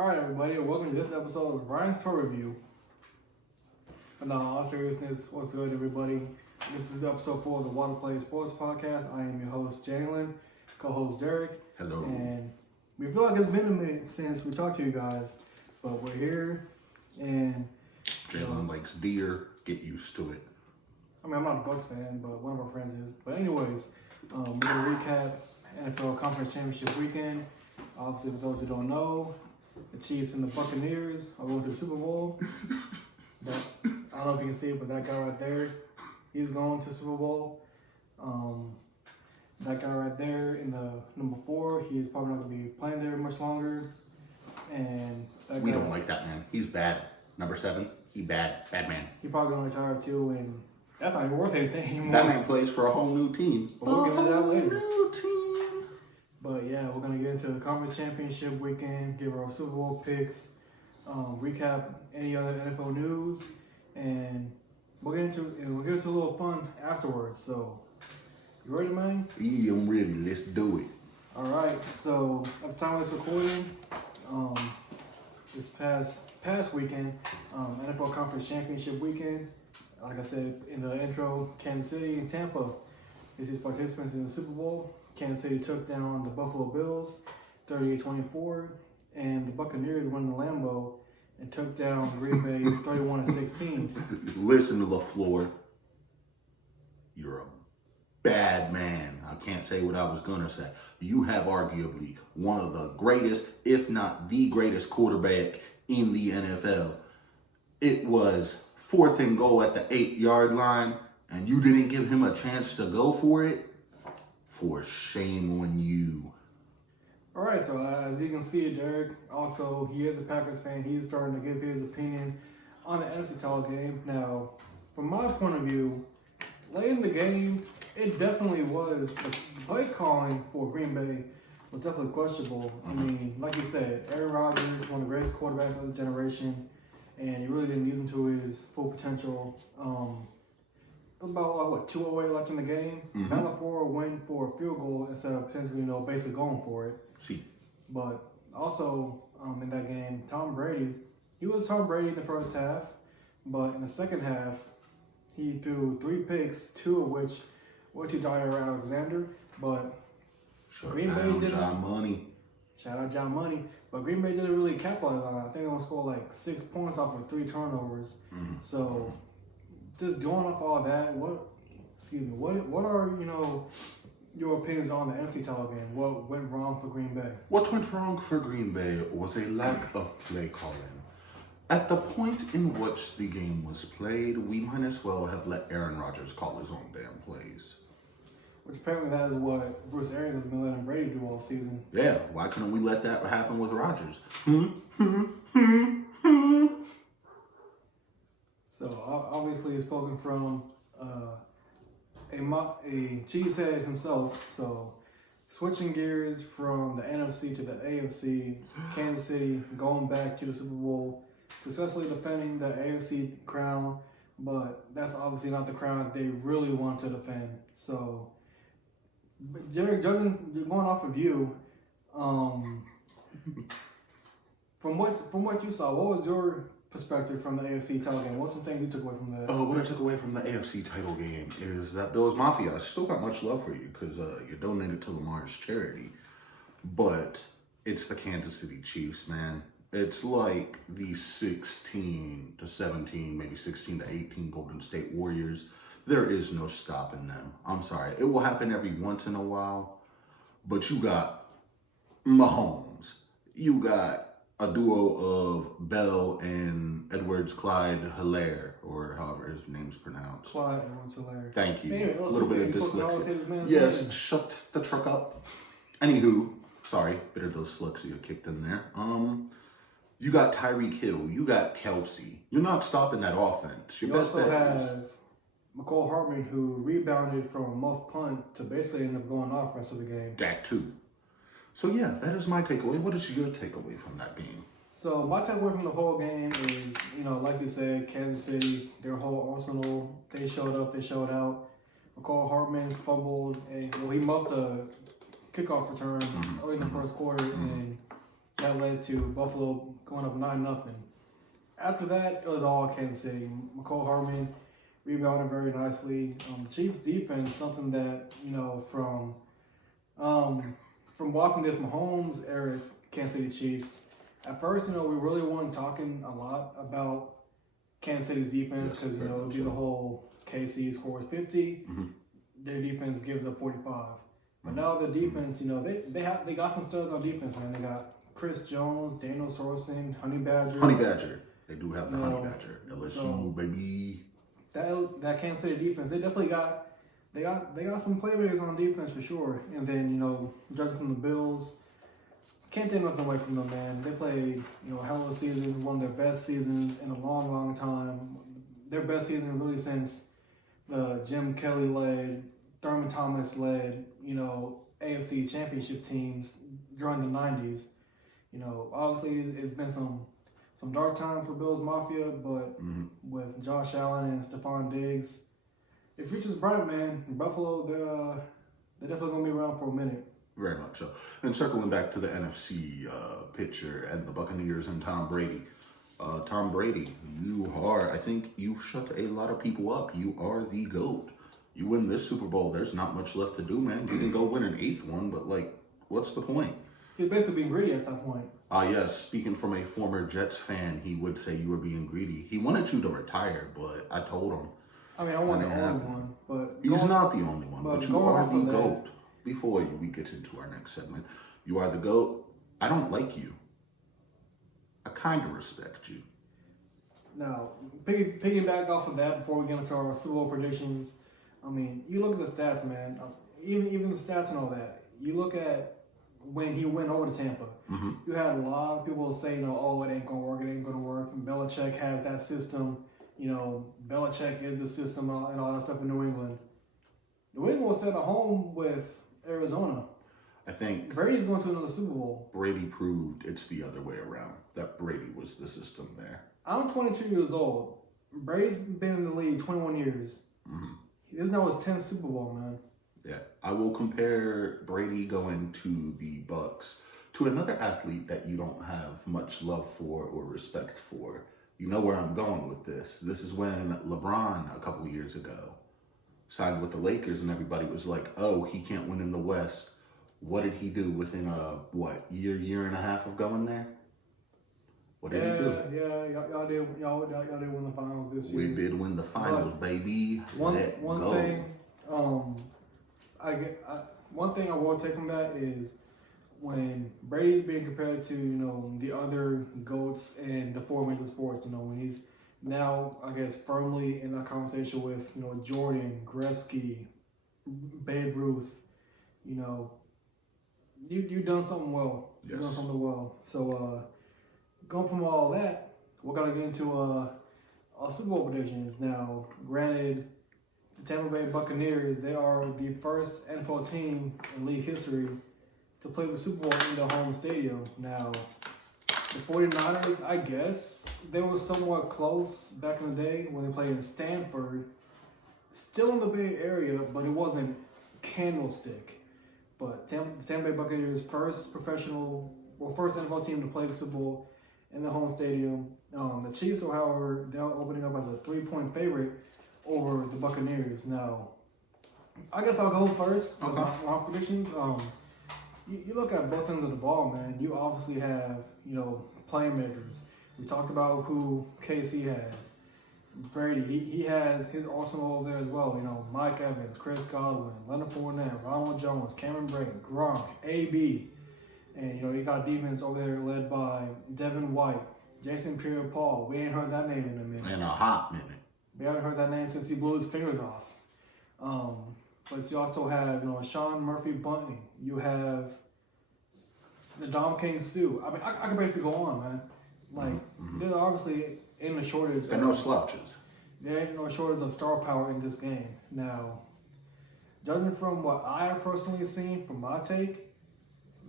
Alright, everybody, and welcome to this episode of Bryant's Tour Review. And now, all seriousness, what's good, everybody? This is episode 4 of the Water Play Sports Podcast. I am your host, Jalen, co-host Derek. Hello. And we feel like it's been a minute since we talked to you guys, but we're here, and Jalen likes deer. Get used to it. I mean, I'm not a Bucks fan, but one of our friends is. But anyways, we're going to recap NFL Conference Championship weekend. Obviously, for those who don't know, the Chiefs and the Buccaneers are going to the Super Bowl. But I don't know if you can see it, but that guy right there, he's going to the Super Bowl. That guy right there in the number 4, he's probably not going to be playing there much longer. And that We guy, don't like that man. He's bad. Number 7, he bad man. he probably going to retire too, and that's not even worth anything anymore. That man plays for a whole new team. But we'll get into that later. New team. But yeah, we're gonna get into the conference championship weekend, give our Super Bowl picks, recap any other NFL news, and we'll get into a little fun afterwards. So, you ready, man? Yeah, I'm ready. Let's do it. All right. So at the time of this recording, this past weekend, NFL Conference Championship weekend. Like I said in the intro, Kansas City and Tampa is his participants in the Super Bowl. Kansas City took down the Buffalo Bills 38-24, and the Buccaneers won the Lambeau and took down Green Bay 31-16. Listen to LaFleur. You're a bad man. I can't say what I was going to say. You have arguably one of the greatest, if not the greatest quarterback in the NFL. It was 4th and goal at the 8-yard line, and you didn't give him a chance to go for it? For shame on you. All right, so as you can see, Derek, also, he is a Packers fan. He's starting to give his opinion on the NFC title game. Now, from my point of view, late in the game, it definitely was. The play calling for Green Bay was definitely questionable. I mean, like you said, Aaron Rodgers, one of the greatest quarterbacks of the generation, and he really didn't use him to his full potential. About 2:08 left in the game. Malafor went for a field goal instead of potentially, basically going for it. See. But also in that game, Tom Brady, he was Tom Brady in the first half, but in the second half, he threw 3 picks, 2 of which were to Jair Alexander. But Green Bay didn't. Shout out John Money. But Green Bay didn't really capitalize on it. I think they only scored like 6 points off of 3 turnovers. So just doing off all that, what are your opinions on the NFC title game? What went wrong for Green Bay? What went wrong for Green Bay was a lack of play calling. At the point in which the game was played, we might as well have let Aaron Rodgers call his own damn plays. Which apparently that is what Bruce Arians has been letting Brady do all season. Yeah, why couldn't we let that happen with Rodgers? So obviously it's spoken from a cheesehead himself. So switching gears from the NFC to the AFC, Kansas City going back to the Super Bowl, successfully defending the AFC crown, but that's obviously not the crown that they really want to defend. So, Jared, going off of you, from what you saw, what was your perspective from the AFC title game? What's some things you took away from that? What I took away from the AFC title game is that Bills Mafia, I still got much love for you because you donated to Lamar's charity, but it's the Kansas City Chiefs, man. It's like the 16-17, maybe 16-18 Golden State Warriors. There is no stopping them. I'm sorry. It will happen every once in a while, but you got Mahomes. You got a duo of Bell and Edwards-Clyde-Hilaire, or however his name's pronounced. Clyde Edwards-Hilaire. Thank you. Anyway, a little bit of dyslexia. Yes, shut the truck up. Anywho, sorry, bit of dyslexia kicked in there. You got Tyreek Hill. You got Kelsey. You're not stopping that offense. You also have McCall Hartman, who rebounded from a muff punt to basically end up going off the rest of the game. That too. So yeah, that is my takeaway. What is your takeaway from that game? So my takeaway from the whole game is, like you said, Kansas City, their whole arsenal, they showed up, they showed out. McCall Hartman fumbled, and he muffed a kickoff return early in the first quarter, and that led to Buffalo going up 9-0. After that, it was all Kansas City. McCole Hardman rebounded very nicely. The Chiefs' defense, something that from watching this Mahomes era Kansas City Chiefs. At first, we really weren't talking a lot about Kansas City's defense because it'll be the whole KC scores 50, their defense gives up 45. But now the defense, they got some studs on defense, man. They got Chris Jones, Daniel Sorensen, Honey Badger. They do have the Honey Badger. LSU, baby. That Kansas City defense, they definitely got some playmakers on defense for sure. And then, judging from the Bills, can't take nothing away from them, man. They played, a hell of a season, one of their best seasons in a long, long time. Their best season really since the Jim Kelly led, Thurman Thomas led, AFC championship teams during the 90s. Obviously it's been some dark times for Bills Mafia, but with Josh Allen and Stephon Diggs, it features bright, man. In Buffalo, they're definitely going to be around for a minute. Very much so. And circling back to the NFC picture and the Buccaneers and Tom Brady. Tom Brady, I think you've shut a lot of people up. You are the GOAT. You win this Super Bowl, there's not much left to do, man. You can go win an 8th one, but, what's the point? He's basically being greedy at that point. Yes, speaking from a former Jets fan, he would say you were being greedy. He wanted you to retire, but I told him. I mean, I wasn't the only one, but... He's not the only one, but you are the GOAT. Before we get into our next segment, you are the GOAT. I don't like you. I kind of respect you. Now, piggyback off of that before we get into our Super Bowl predictions, I mean, you look at the stats, man. Even the stats and all that. You look at when he went over to Tampa. You had a lot of people saying, oh, it ain't going to work, it ain't going to work. And Belichick has that system. Belichick is the system and all that stuff in New England. New England was set at home with Arizona. I think Brady's going to another Super Bowl. Brady proved it's the other way around, that Brady was the system there. I'm 22 years old. Brady's been in the league 21 years. This is now his 10th Super Bowl, man. Yeah, I will compare Brady going to the Bucks to another athlete that you don't have much love for or respect for. You know where I'm going with this. This is when LeBron, a couple years ago, signed with the Lakers and everybody was like, oh, he can't win in the West. What did he do within year and a half of going there? What did he do? Yeah, y'all did win the finals this year. We did win the finals, baby. One thing I will take from that is when Brady's being compared to the other GOATs in the four major sports. When he's now, I guess, firmly in that conversation with Jordan, Gretzky, Babe Ruth. You've done something well. Yes. You've done something well. So going from all that, we're gonna get into our Super Bowl predictions. Now, granted, the Tampa Bay Buccaneers, they are the first NFL team in league history to play the Super Bowl in their home stadium. Now, the 49ers, I guess, they were somewhat close back in the day when they played in Stafford. Still in the Bay Area, but it wasn't Candlestick. But the Tampa Bay Buccaneers, first NFL team to play the Super Bowl in the home stadium. The Chiefs, however, they're opening up as a 3-point favorite over the Buccaneers. Now, I guess I'll go first with my predictions. You look at both ends of the ball, man. You obviously have, playmakers. We talked about who KC has. Brady, he has his arsenal over there as well. Mike Evans, Chris Godwin, Leonard Fournette, Ronald Jones, Cameron Brate, Gronk, AB. And, you got defense over there led by Devin White, Jason Pierre-Paul. We ain't heard that name in a minute. In a hot minute. We haven't heard that name since he blew his fingers off. But you also have, Sean Murphy Bunting. You have the Dom King Sue. I mean, I can basically go on, man. They're obviously in a shortage. And no slouches. There ain't no shortage of star power in this game. Now, judging from what I have personally seen from my take,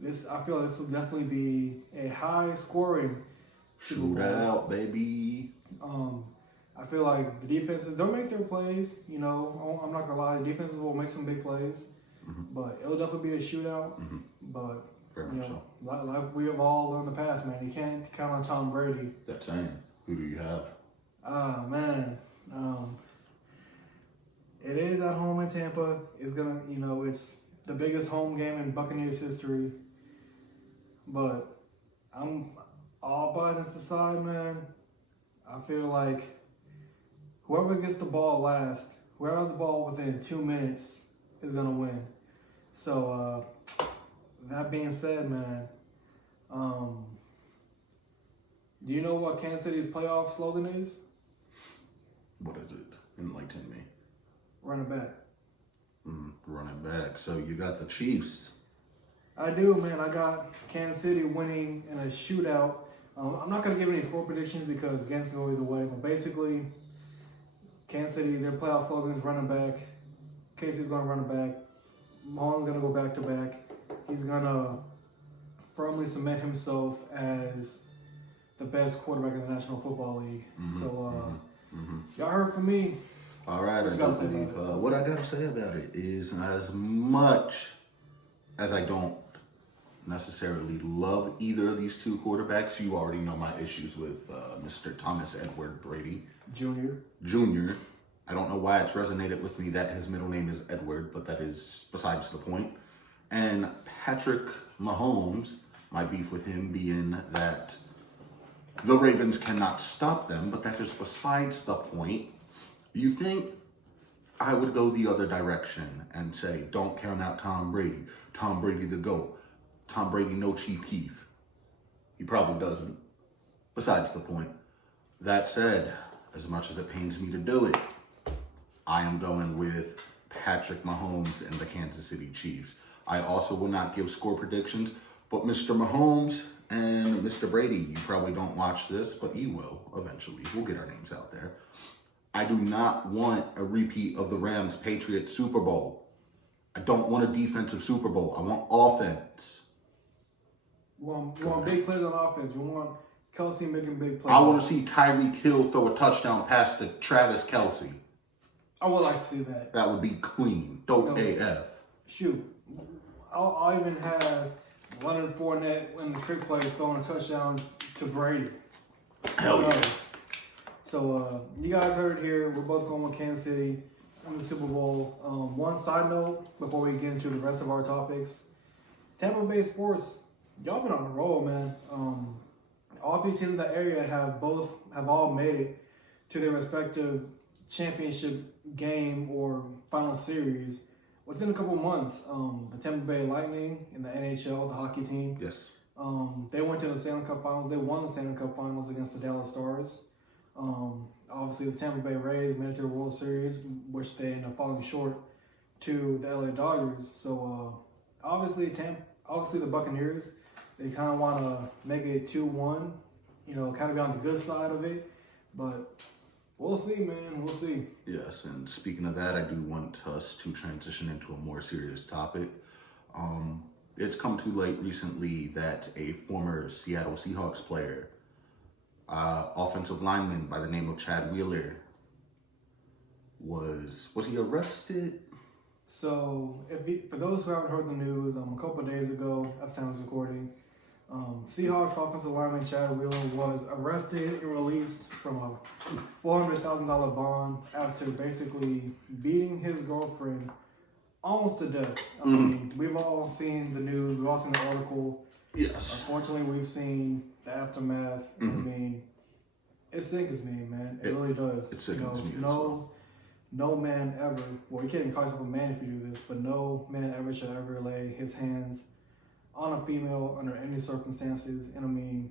I feel this will definitely be a high scoring shootout, baby. I feel like the defenses don't make their plays. I'm not gonna lie, the defenses will make some big plays, but it'll definitely be a shootout. But Very You much know, so. like we have all learned in the past, man. You can't count on Tom Brady. That's saying. Who do you have? Ah, man. It is at home in Tampa. It's gonna, it's the biggest home game in Buccaneers history. But I'm all biased aside, man. I feel like whoever gets the ball last, whoever has the ball within 2 minutes is gonna win. So that being said, man, do you know what Kansas City's playoff slogan is? What is it? Enlighten me. Run it back. Running back. So you got the Chiefs. I do, man. I got Kansas City winning in a shootout. I'm not going to give any score predictions because games can go either way. But basically, Kansas City, their playoff slogan is running back. Casey's going to run it back. Mahomes going to go back to back. He's going to firmly cement himself as the best quarterback in the National Football League. Y'all heard from me. All right, I do believe what I got to say about it is as much as I don't necessarily love either of these two quarterbacks, you already know my issues with Mr. Thomas Edward Brady Jr. I don't know why it's resonated with me that his middle name is Edward, but that is besides the point. And Patrick Mahomes, my beef with him being that the Ravens cannot stop them, but that is besides the point. You think I would go the other direction and say, don't count out Tom Brady. Tom Brady the GOAT. Tom Brady no Chief Keef. He probably doesn't. Besides the point. That said, as much as it pains me to do it, I am going with Patrick Mahomes and the Kansas City Chiefs. I also will not give score predictions, but Mr. Mahomes and Mr. Brady, you probably don't watch this, but you will eventually. We'll get our names out there. I do not want a repeat of the Rams-Patriots Super Bowl. I don't want a defensive Super Bowl. I want offense. You want big plays on offense. You want Kelsey making big plays. I want to see Tyreek Hill throw a touchdown pass to Travis Kelce. I would like to see that. That would be clean. Dope AF. Shoot. I'll even have Leonard Fournette in the trick play throwing a touchdown to Brady. Hell yeah. So, you guys heard it here. We're both going with Kansas City in the Super Bowl. One side note before we get into the rest of our topics. Tampa Bay sports, y'all been on a roll, man. All three teams in the area have all made it to their respective championship game or final series within a couple months. The Tampa Bay Lightning in the NHL, the hockey team. Yes. They went to the Stanley Cup Finals. They won the Stanley Cup Finals against the Dallas Stars. Obviously, the Tampa Bay Rays made it to the World Series, which they ended up falling short to the LA Dodgers. So, obviously the Buccaneers, they kind of want to make it 2-1, kind of be on the good side of it. But we'll see, man. We'll see. Yes, and speaking of that, I do want us to transition into a more serious topic. It's come too late recently that a former Seattle Seahawks player, offensive lineman by the name of Chad Wheeler, was he arrested? So, for those who haven't heard the news, a couple of days ago, at the time of recording, Seahawks offensive lineman Chad Wheeler was arrested and released from a $400,000 bond after basically beating his girlfriend almost to death. I mean, we've all seen the news, we've all seen the article. Yes. Unfortunately, we've seen the aftermath. I mean, it sickens me, man. It really does. It sickens me. No man ever, well, you can't even call yourself a man if you do this, but no man ever should ever lay his hands on a female under any circumstances. And I mean,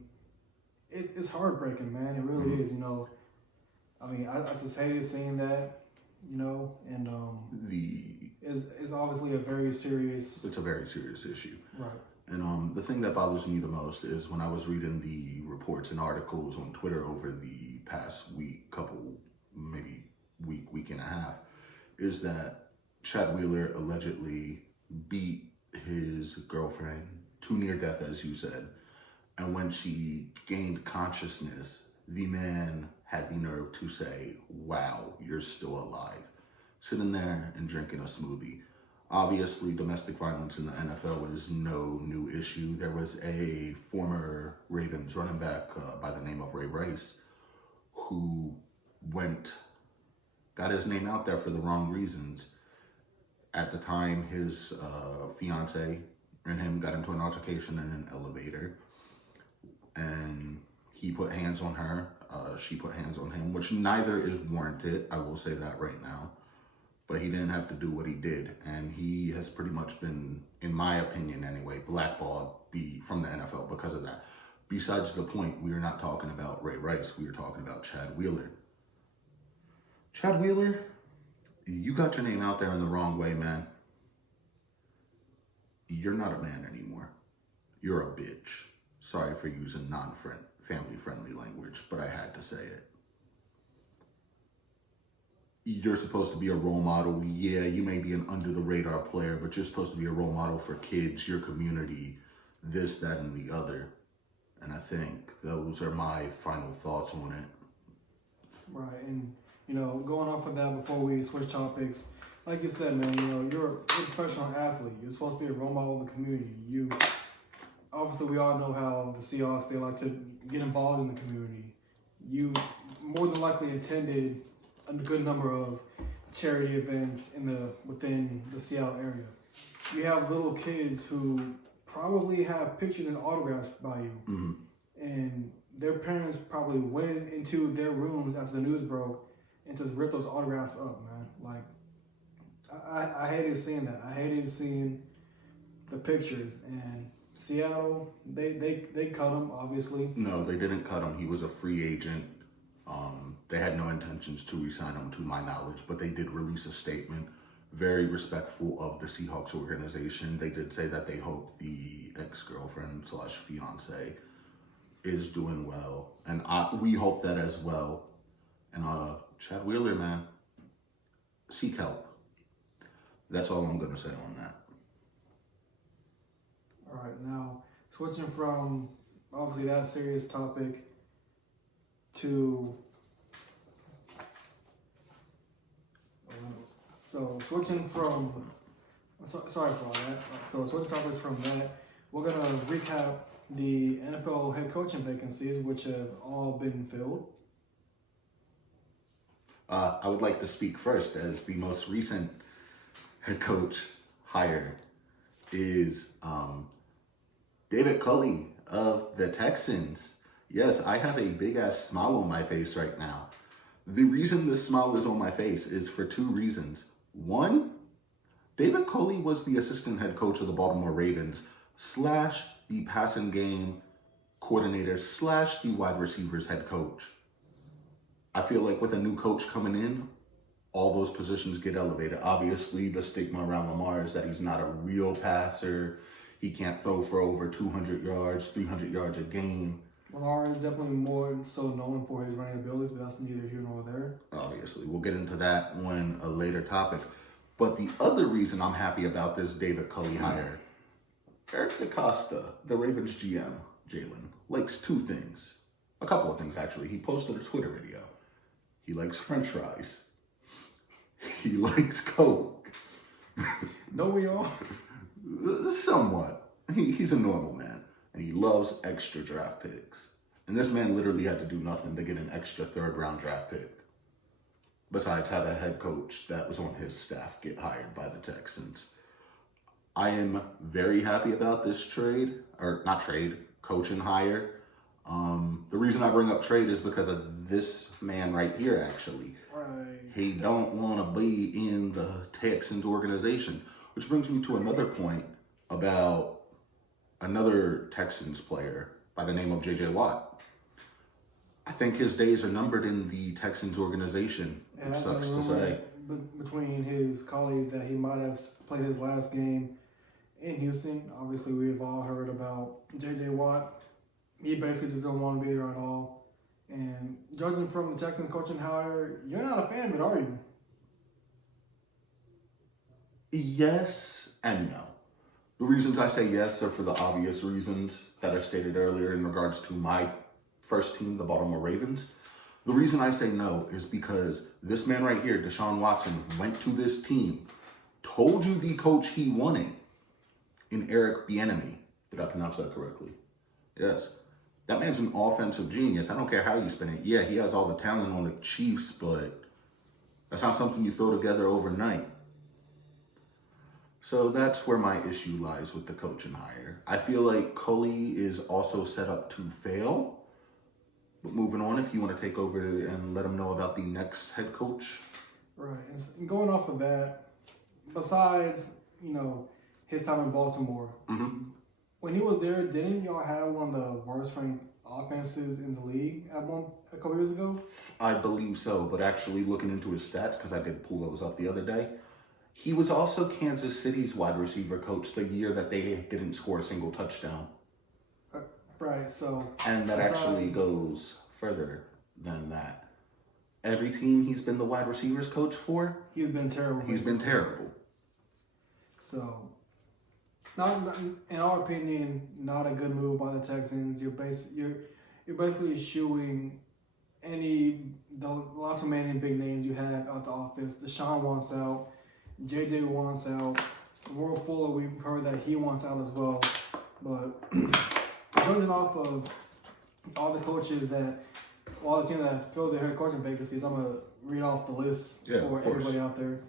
it's heartbreaking, man. It really is, I mean, I just hated seeing that, and it's obviously a very serious... It's a very serious issue. Right. And the thing that bothers me the most is when I was reading the reports and articles on Twitter over the past week, maybe week and a half, is that Chad Wheeler allegedly beat his girlfriend to near death, as you said. And when she gained consciousness, the man had the nerve to say, "Wow, you're still alive," sitting there and drinking a smoothie. Obviously, domestic violence in the NFL is no new issue. There was a former Ravens running back by the name of Ray Rice who got his name out there for the wrong reasons. At the time, his fiance and him got into an altercation in an elevator, and he put hands on her. She put hands on him, which neither is warranted. I will say that right now. But he didn't have to do what he did, and he has pretty much been, in my opinion anyway, blackballed from the NFL because of that. Besides the point, we are not talking about Ray Rice. We are talking about Chad Wheeler. Chad Wheeler, you got your name out there in the wrong way, man. You're not a man anymore. You're a bitch. Sorry for using family-friendly language, but I had to say it. You're supposed to be a role model. Yeah, you may be an under-the-radar player, but you're supposed to be a role model for kids, your community, this, that, and the other. And I think those are my final thoughts on it. Right, and going off of that before we switch topics, like you said, man, you're a professional athlete. You're supposed to be a role model in the community. Obviously, we all know how the Seahawks, they like to get involved in the community. You more than likely attended a good number of charity events within the Seattle area. You have little kids who probably have pictures and autographs by you. Mm-hmm. And their parents probably went into their rooms after the news broke and just ripped those autographs up, man. Like, I hated seeing that. I hated seeing the pictures. And Seattle, they cut him, obviously. No, they didn't cut him. He was a free agent. They had no intentions to re-sign him, to my knowledge, but they did release a statement, very respectful of the Seahawks organization. They did say that they hope the ex-girlfriend / fiance is doing well, and we hope that as well. And Chad Wheeler, man, seek help. That's all I'm going to say on that. All right, now switching from obviously that serious topic to switching topics from that, we're gonna recap the NFL head coaching vacancies, which have all been filled. I would like to speak first, as the most recent head coach hire is David Culley of the Texans. Yes, I have a big ass smile on my face right now. The reason this smile is on my face is for two reasons. One, David Culley was the assistant head coach of the Baltimore Ravens / the passing game coordinator / the wide receivers head coach. I feel like with a new coach coming in, all those positions get elevated. Obviously, the stigma around Lamar is that he's not a real passer. He can't throw for over 200 yards, 300 yards a game. Lamar is definitely more so known for his running abilities, but that's neither here nor there. Obviously, we'll get into that on a later topic. But the other reason I'm happy about this David Culley hire, Eric DeCosta, the Ravens GM, Jalen, likes two things. A couple of things, actually. He posted a Twitter video. He likes French fries. He likes Coke. Don't we all? Somewhat. He's a normal man. And he loves extra draft picks. And this man literally had to do nothing to get an extra third-round draft pick. Besides have a head coach that was on his staff get hired by the Texans. I am very happy about this coaching hire. The reason I bring up trade is because of this man right here, actually. Right. He don't want to be in the Texans organization. Which brings me to another point about another Texans player by the name of J.J. Watt. I think his days are numbered in the Texans organization. It sucks to say. Between his colleagues that he might have played his last game in Houston. Obviously, we've all heard about J.J. Watt. He basically just don't want to be there at all. And judging from the Texans coaching hire, you're not a fan of it, are you? Yes and no. The reasons I say yes are for the obvious reasons that I stated earlier in regards to my first team, the Baltimore Ravens. The reason I say no is because this man right here, Deshaun Watson, went to this team Told you the coach he wanted in Eric Bieniemy. Did I pronounce that correctly? Yes. That man's an offensive genius. I don't care how you spin it. Yeah, he has all the talent on the Chiefs, but that's not something you throw together overnight. So that's where my issue lies with the coaching hire. I feel like Culley is also set up to fail. But moving on, if you want to take over and let them know about the next head coach. Right. And going off of that, besides, his time in Baltimore, when he was there, didn't y'all have one of the worst ranked offenses in the league a couple years ago? I believe so, but actually looking into his stats, because I did pull those up the other day, he was also Kansas City's wide receiver coach the year that they didn't score a single touchdown. Right, so... And that actually goes further than that. Every team he's been the wide receivers coach for, he's been terrible. He's been terrible. So, not in our opinion, not a good move by the Texans. You're basically shooing the last remaining big names you had out the office. Deshaun wants out. JJ wants out. Will Fuller, we've heard that he wants out as well. But judging off of all the teams that filled their head coaching vacancies, I'm gonna read off the list for everybody out there.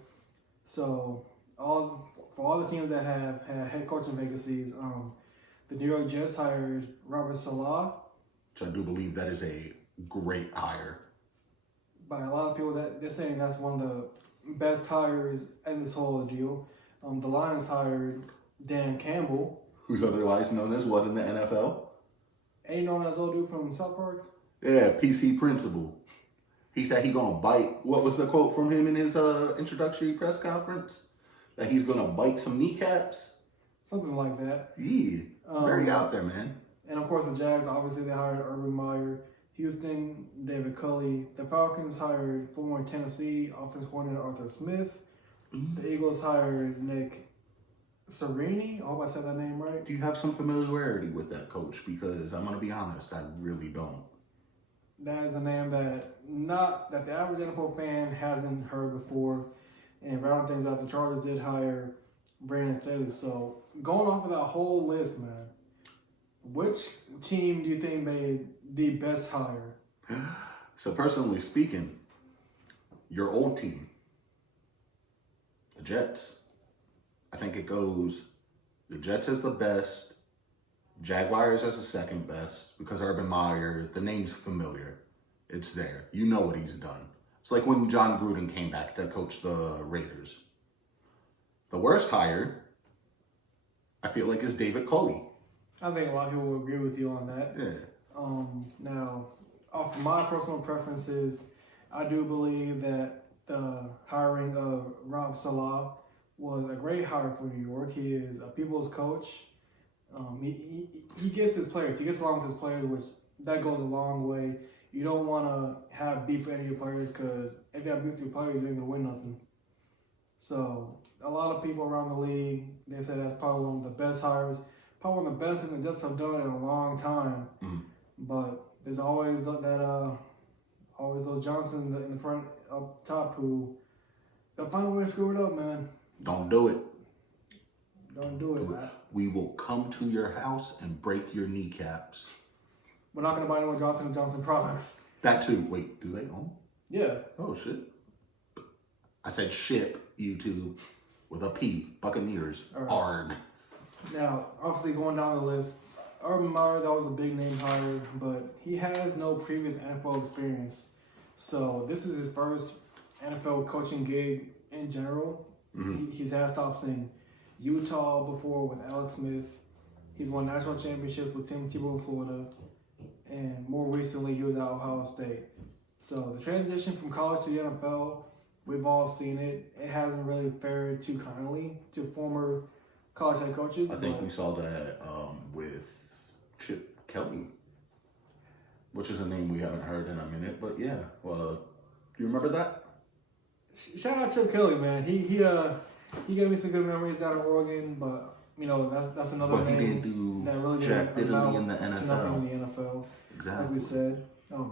So for all the teams that have had head coaching vacancies, the New York Jets hired Robert Saleh. Which I do believe that is a great hire. By a lot of people, they're saying that's one of the best hires in this whole deal. The Lions hired Dan Campbell, who's otherwise known as what in the NFL? Ain't he known as old dude from South Park? Yeah, PC Principal. He said he gonna bite. What was the quote from him in his introductory press conference? That he's gonna bite some kneecaps. Something like that. Yeah, very out there, man. And of course, the Jags, obviously, they hired Urban Meyer. Houston, David Culley. The Falcons hired former Tennessee offensive coordinator Arthur Smith. The Eagles hired Nick Sirianni. I hope I said that name right. Do you have some familiarity with that coach? Because I'm going to be honest, I really don't. That is a name that the average NFL fan hasn't heard before. And round things out, the Chargers did hire Brandon Staley. So going off of that whole list, man, which team do you think made the best hire? So personally speaking, your old team, the Jets. I think it goes the Jets as the best, Jaguars as the second best, because Urban Meyer, the name's familiar. It's there. You know what he's done. It's like when John Gruden came back to coach the Raiders. The worst hire, I feel like, is David Culley. I think a lot of people will agree with you on that. Yeah. Now, off of my personal preferences, I do believe that the hiring of Rob Saleh was a great hire for New York. He is a people's coach. He gets his players. He gets along with his players, which that goes a long way. You don't want to have beef with any of your players because if you have beef with your players, you ain't going to win nothing. So a lot of people around the league, they say that's probably one of the best hires. Probably one of the best things the Jets have done in a long time. But there's always always those Johnsons in the front up top who they'll find a way to screw it up, man. Don't do it. Don't do it. We will come to your house and break your kneecaps. We're not gonna buy no Johnson & Johnson products. That too. Wait, do they own? Yeah. Oh shit. I said ship, YouTube, with a P. Buccaneers. Right. Arg. Now, obviously going down the list, Urban Meyer, that was a big name hire, but he has no previous NFL experience. So this is his first NFL coaching gig in general. He's had stops in Utah before with Alex Smith. He's won national championships with Tim Tebow in Florida. And more recently, he was at Ohio State. So the transition from college to the NFL, we've all seen it. It hasn't really fared too kindly to former college head coaches. I think we saw that with Chip Kelly, which is a name we haven't heard in a minute. But yeah, do you remember that? Shout out Chip Kelly, man. He gave me some good memories out of Oregon, but that's another name. He didn't do that really Jack Diddley in the NFL. Nothing in the NFL. Exactly. Like we said,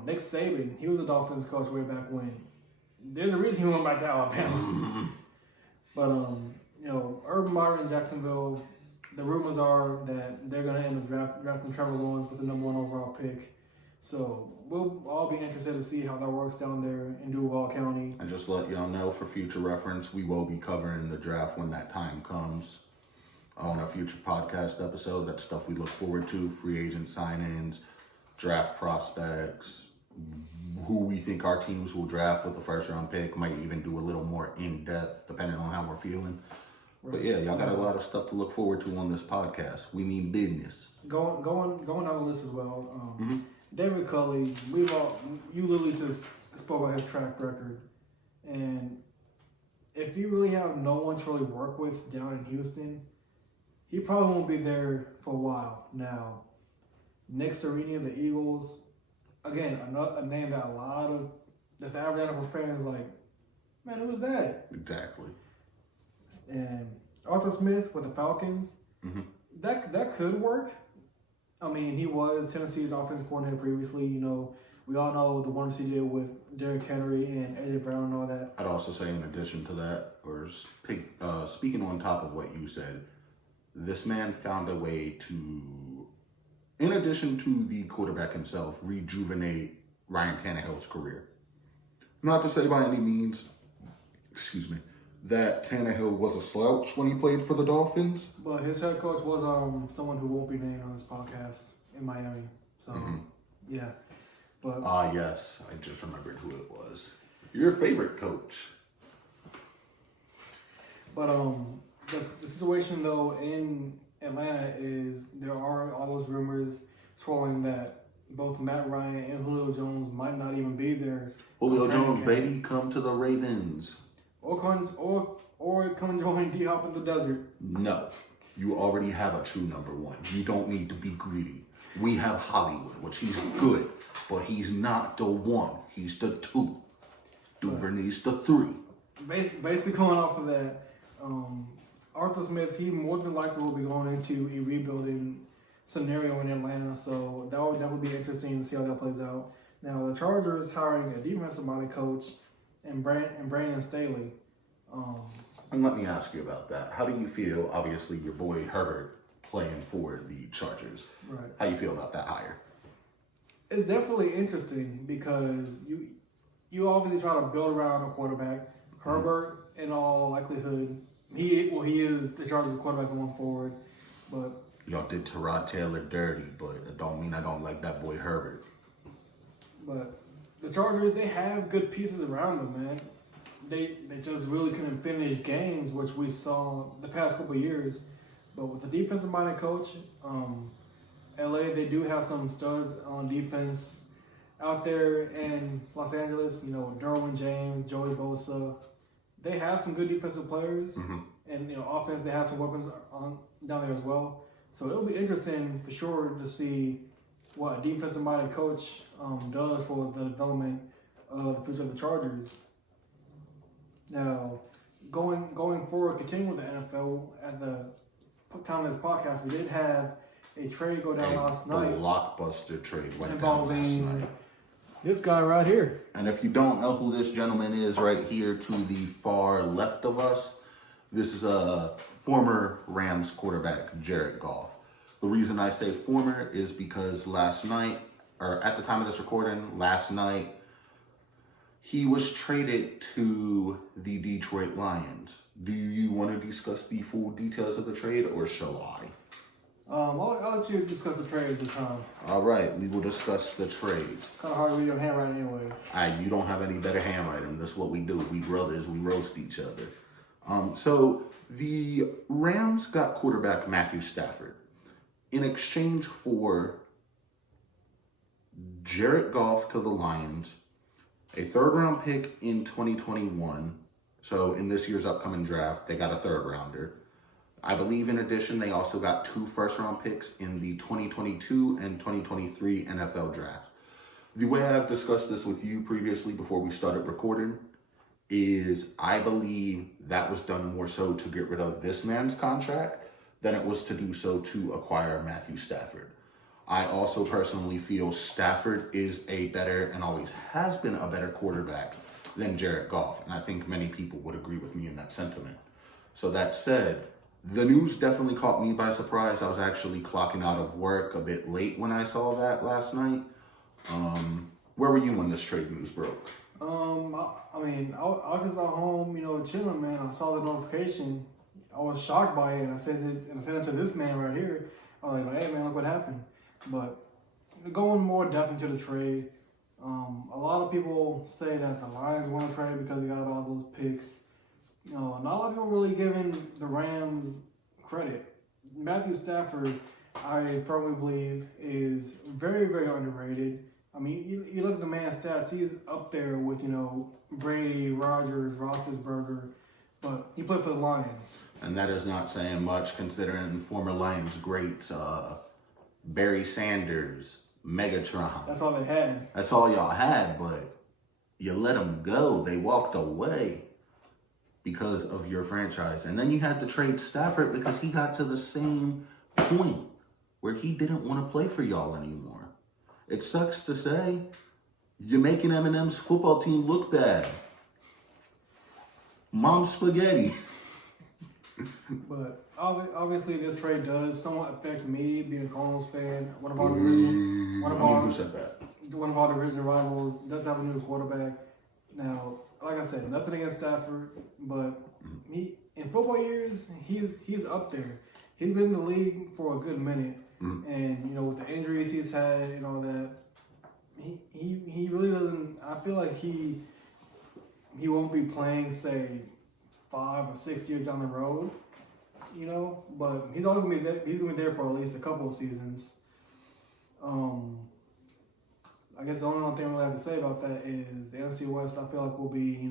Nick Saban, he was a Dolphins coach way back when. There's a reason he went back to Alabama. But Urban Meyer in Jacksonville, the rumors are that they're going to end up drafting Trevor Lawrence with the number 1 overall pick. So we'll all be interested to see how that works down there in Duval County. And just let y'all know, for future reference, we will be covering the draft when that time comes on a future podcast episode. That's stuff we look forward to: free agent sign-ins, draft prospects, who we think our teams will draft with the first-round pick. Might even do a little more in-depth, depending on how we're feeling. Right. But yeah, y'all got a lot of stuff to look forward to on this podcast. We mean business. Going down the list as well. David Culley, you literally just spoke about his track record, and if you really have no one to really work with down in Houston, he probably won't be there for a while. Now, Nick Sirianni of the Eagles, again, a name that a lot of the average NFL fans like, man, who was that? Exactly. And Arthur Smith with the Falcons, that could work. I mean, he was Tennessee's offensive coordinator previously. We all know the wonders he did with Derrick Henry and A.J. Brown and all that. I'd also say, in addition to that, or speaking on top of what you said, this man found a way to, in addition to the quarterback himself, rejuvenate Ryan Tannehill's career. Not to say by any means, that Tannehill was a slouch when he played for the Dolphins. But his head coach was someone who won't be named on this podcast in Miami. So, yeah. But yes. I just remembered who it was. Your favorite coach. But the situation, though, in Atlanta is there are all those rumors swirling that both Matt Ryan and Julio Jones might not even be there. Julio Jones, baby, come to the Ravens. Or come join D-Hop in the desert. No. You already have a true number 1. You don't need to be greedy. We have Hollywood, which he's good, but he's not the 1. He's the 2. Duvernay's the 3. Basically, going off of that, Arthur Smith, he more than likely will be going into a rebuilding scenario in Atlanta, so that would be interesting to see how that plays out. Now, the Chargers hiring a defensive body coach and Brandon Staley. And let me ask you about that. How do you feel, obviously, your boy Herbert playing for the Chargers? Right. How you feel about that hire? It's definitely interesting because you obviously try to build around a quarterback. Herbert, in all likelihood, he is the Chargers quarterback going forward. But y'all did Tyrod Taylor dirty, but it don't mean I don't like that boy Herbert. But the Chargers, they have good pieces around them, man. They just really couldn't finish games, which we saw the past couple of years. But with the defensive-minded coach, LA, they do have some studs on defense out there in Los Angeles. Derwin James, Joey Bosa. They have some good defensive players, and offense. They have some weapons down there as well. So it'll be interesting for sure to see what a defensive-minded coach does for the development of the future of the Chargers. Now, going forward, continuing with the NFL, at the time of this podcast, we did have a trade go down last night. A blockbuster trade went involving down last night. This guy right here. And if you don't know who this gentleman is right here to the far left of us, this is a former Rams quarterback, Jared Goff. The reason I say former is because last night, or at the time of this recording, last night, he was traded to the Detroit Lions. Do you want to discuss the full details of the trade, or shall I? I'll let you discuss the trade this time. All right, we will discuss the trade. Kind of hard to read your handwriting anyways. You don't have any better handwriting. That's what we do. We brothers, we roast each other. So the Rams got quarterback Matthew Stafford in exchange for Jared Goff to the Lions, a third-round pick in 2021. So in this year's upcoming draft, they got a third-rounder. I believe in addition, they also got 2 first-round picks in the 2022 and 2023 NFL draft. The way I've discussed this with you previously before we started recording is I believe that was done more so to get rid of this man's contract than it was to do so to acquire Matthew Stafford. I also personally feel Stafford is a better and always has been a better quarterback than Jared Goff, and I think many people would agree with me in that sentiment. So that said, the news definitely caught me by surprise. I was actually clocking out of work a bit late when I saw that last night. Where were you when this trade news broke? I was just at home, chilling, man. I saw the notification. I was shocked by it, and I sent it to this man right here. I was like, hey, man, look what happened. But going more depth into the trade, a lot of people say that the Lions won the trade because they got all those picks. Not a lot of people really giving the Rams credit. Matthew Stafford, I firmly believe, is very, very underrated. I mean, you look at the man's stats, he's up there with, Brady, Rodgers, Roethlisberger, but he played for the Lions. And that is not saying much considering former Lions greats, Barry Sanders, Megatron. That's all they had. That's all y'all had, but you let them go. They walked away because of your franchise. And then you had to trade Stafford because he got to the same point where he didn't want to play for y'all anymore. It sucks to say, you're making Eminem's football team look bad. Mom spaghetti. But obviously, this trade does somewhat affect me, being a Cardinals fan. One of our division rivals does have a new quarterback. Now, like I said, nothing against Stafford, but he in football years, he's up there. He's been in the league for a good minute, and with the injuries he's had and all that, he really doesn't. I feel like he won't be playing, say, 5 or 6 years down the road, but he's always gonna be there. He's gonna be there for at least a couple of seasons. I guess the only one thing I have to say about that is the NFC West. I feel like will be,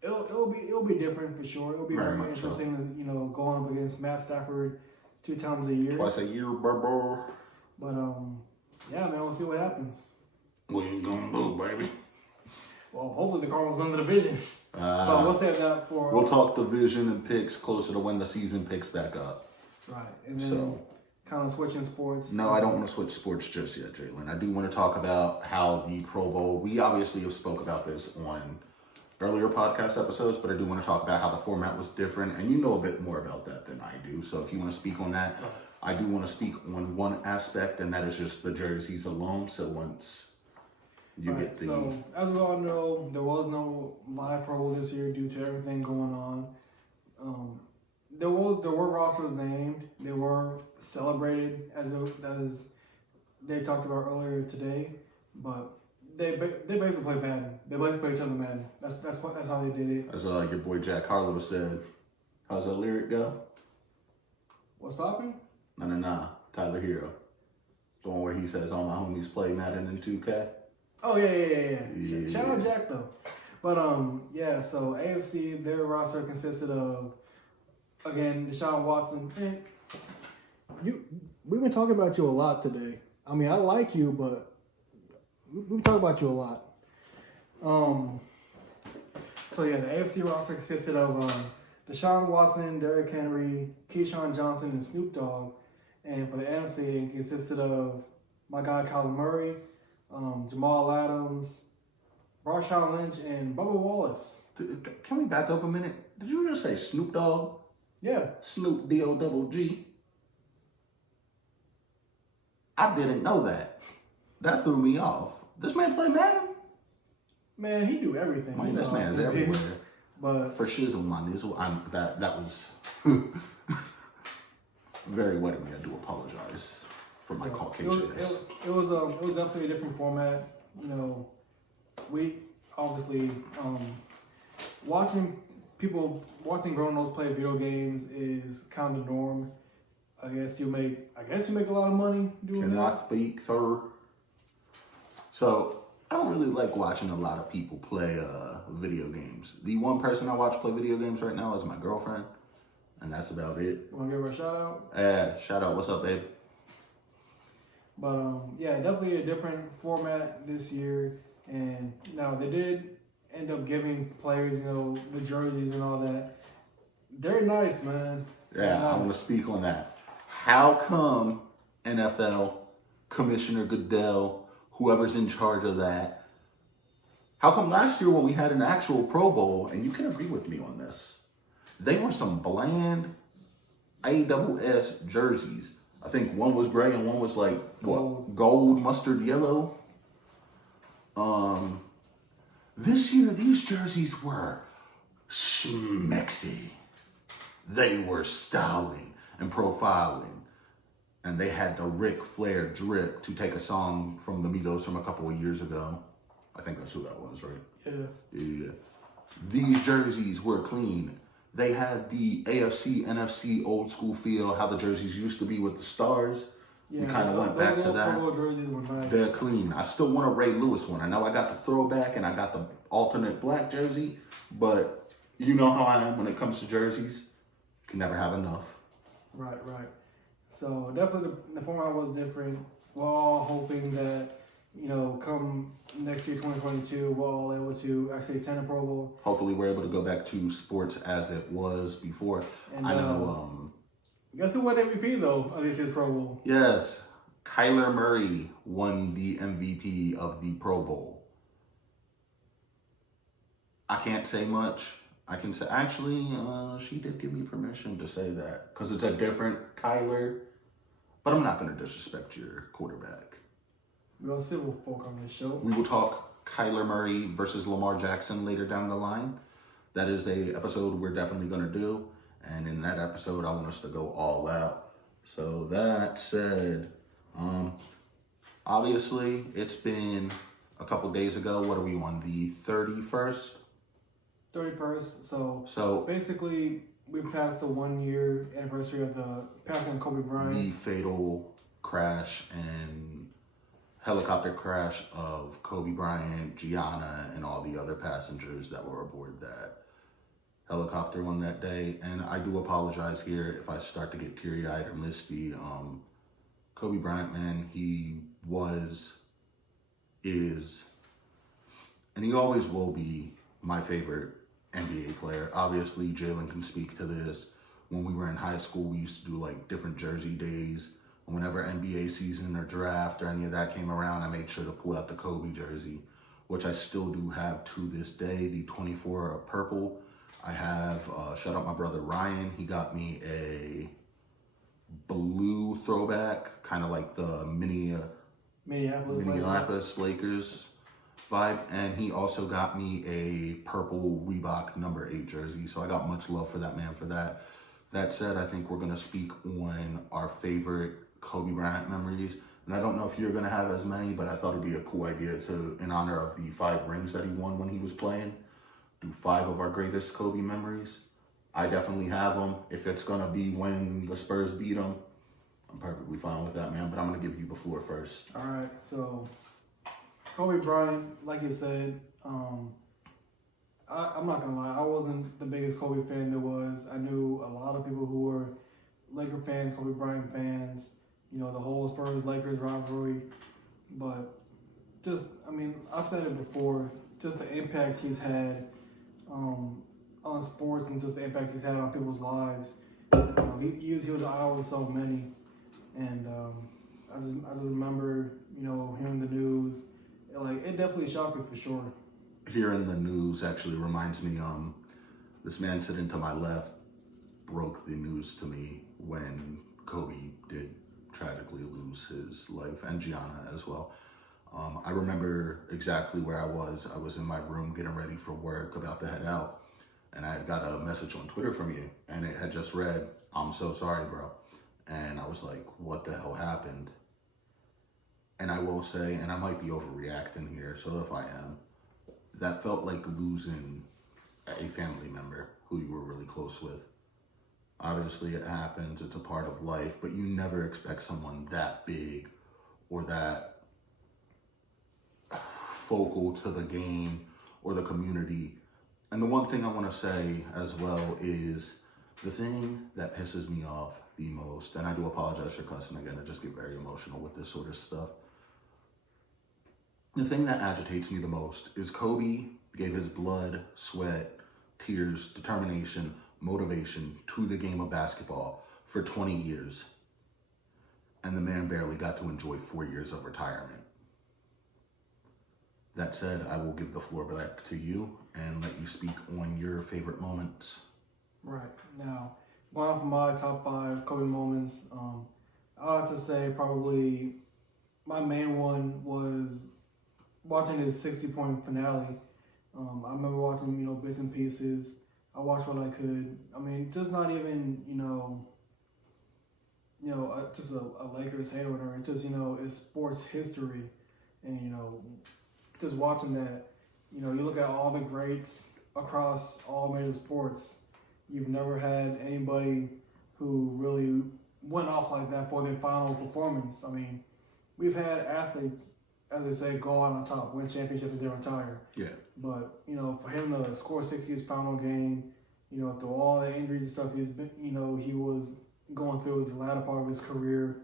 it'll be different for sure. It'll be very interesting, going up against Matt Stafford 2 times a year. Twice a year, bro. But yeah, man, we'll see what happens. What you gonna do, baby? Well, hopefully the Cardinals win the division. But we'll save that for. We'll talk division and picks closer to when the season picks back up. Right, and then kind of switching sports. No, I don't want to switch sports just yet, Jalen. I do want to talk about how the Pro Bowl. We obviously have spoke about this on earlier podcast episodes, but I do want to talk about how the format was different, and you know a bit more about that than I do. So if you want to speak on that, I do want to speak on one aspect, and that is just the jerseys alone. So once you get the... So, as we all know, there was no live Pro Bowl this year due to everything going on. There were rosters named. They were celebrated as they talked about earlier today, but they basically play Madden. They basically play each other Madden. That's how they did it. As like your boy Jack Harlow said, how's that lyric go? What's popping? Nah. Tyler Hero, the one where he says all my homies play Madden in 2K. Oh yeah. Shout out Jack though. But so AFC, their roster consisted of, again, Deshaun Watson. We've been talking about you a lot today. I mean, I like you, but we've been talking about you a lot. So yeah, the AFC roster consisted of Deshaun Watson, Derrick Henry, Keyshawn Johnson, and Snoop Dogg. And for the NFC, it consisted of my guy Kyler Murray, Jamal Adams, Marshawn Lynch, and Bubba Wallace. Can we back up a minute? Did you just say Snoop Dogg? Yeah. Snoop D-O-double-G. I didn't know that. That threw me off. This man play Madden? Man, he do everything. Man, this man's everywhere. But for shizzle, my nizzle, that was very wet of me. I do apologize for my Caucasianness. It was definitely a different format. We obviously watching grown-ups play video games is kind of the norm. I guess you make a lot of money doing that. Cannot speak, sir. So I don't really like watching a lot of people play video games. The one person I watch play video games right now is my girlfriend, and that's about it. Want to give her a shout out? Yeah, shout out. What's up, babe? But yeah, definitely a different format this year. And now they did end up giving players, the jerseys and all that. They're nice, man. Yeah, nice. I want to speak on that. How come NFL, Commissioner Goodell, whoever's in charge of that, how come last year when we had an actual Pro Bowl, and you can agree with me on this, They were some bland AWS jerseys. I think one was gray and one was like gold mustard yellow. This year these jerseys were schmexy. They were styling and profiling. And they had the Ric Flair drip, to take a song from the Migos from a couple of years ago. I think that's who that was, right? Yeah. These jerseys were clean. They had the AFC, NFC old school feel, how the jerseys used to be with the stars. Yeah, we kind of went back to that. Jerseys were nice. They're clean. I still want a Ray Lewis one. I know I got the throwback and I got the alternate black jersey, but you know how I am when it comes to jerseys. Can never have enough. Right. So definitely the format was different. We're all hoping that, come next year, 2022, we're all able to actually attend a Pro Bowl. Hopefully we're able to go back to sports as it was before. And, I know. Guess who won MVP though of this year's Pro Bowl? Yes, Kyler Murray won the MVP of the Pro Bowl. I can't say much. I can say, actually, she did give me permission to say that because it's a different Kyler. But I'm not going to disrespect your quarterback. We'll civil folk on this show. We will talk Kyler Murray versus Lamar Jackson later down the line. That is a episode we're definitely going to do. And in that episode, I want us to go all out. So that said, obviously, it's been a couple days ago. What are we on? The 31st? 31st. So basically, we passed the 1 year anniversary of the passing of Kobe Bryant. The fatal crash and helicopter crash of Kobe Bryant, Gianna, and all the other passengers that were aboard that helicopter on that day. And I do apologize here if I start to get teary-eyed or misty. Kobe Bryant, man, he is, and he always will be my favorite NBA player. Obviously, Jalen can speak to this. When we were in high school, we used to do like different jersey days. Whenever NBA season or draft or any of that came around, I made sure to pull out the Kobe jersey, which I still do have to this day, the 24 purple. I have, shout out my brother Ryan. He got me a blue throwback, kind of like the Minneapolis Lakers vibe, and he also got me a purple Reebok number 8 jersey, so I got much love for that man for that. That said, I think we're going to speak on our favorite Kobe Bryant memories, and I don't know if you're going to have as many, but I thought it'd be a cool idea to, in honor of the 5 rings that he won when he was playing, do 5 of our greatest Kobe memories. I definitely have them. If it's going to be when the Spurs beat them, I'm perfectly fine with that, man, but I'm going to give you the floor first. All right, so Kobe Bryant, like you said, I'm not gonna lie, I wasn't the biggest Kobe fan there was. I knew a lot of people who were Laker fans, Kobe Bryant fans, the whole Spurs-Lakers rivalry. But I've said it before, just the impact he's had on sports and just the impact he's had on people's lives. He was an idol of so many. And I just remember, hearing the news. It definitely shocked me for sure. Hearing the news actually reminds me, this man sitting to my left broke the news to me when Kobe did tragically lose his life, and Gianna as well. I remember exactly where I was. I was in my room getting ready for work, about to head out, and I had got a message on Twitter from you, and it had just read, "I'm so sorry, bro." And I was like, what the hell happened? And I will say, and I might be overreacting here, so if I am, that felt like losing a family member who you were really close with. Obviously it happens, it's a part of life, but you never expect someone that big or that focal to the game or the community. And the one thing I want to say as well is the thing that pisses me off the most, and I do apologize for cussing again, I just get very emotional with this sort of stuff. The thing that agitates me the most is Kobe gave his blood, sweat, tears, determination, motivation to the game of basketball for 20 years. And the man barely got to enjoy 4 years of retirement. That said, I will give the floor back to you and let you speak on your favorite moments. Right. Now, going off of my top 5 Kobe moments, I have to say probably my main one was watching his 60-point finale. I remember watching, bits and pieces. I watched what I could. I mean, just not even, just a Lakers hater or whatever. It's just, it's sports history. And, just watching that, you look at all the greats across all major sports. You've never had anybody who really went off like that for their final performance. I mean, we've had athletes, as they say, go out on top, win championships, and then retire. Yeah. But, for him to score 60 his final game, through all the injuries and stuff he's been, he was going through the latter part of his career,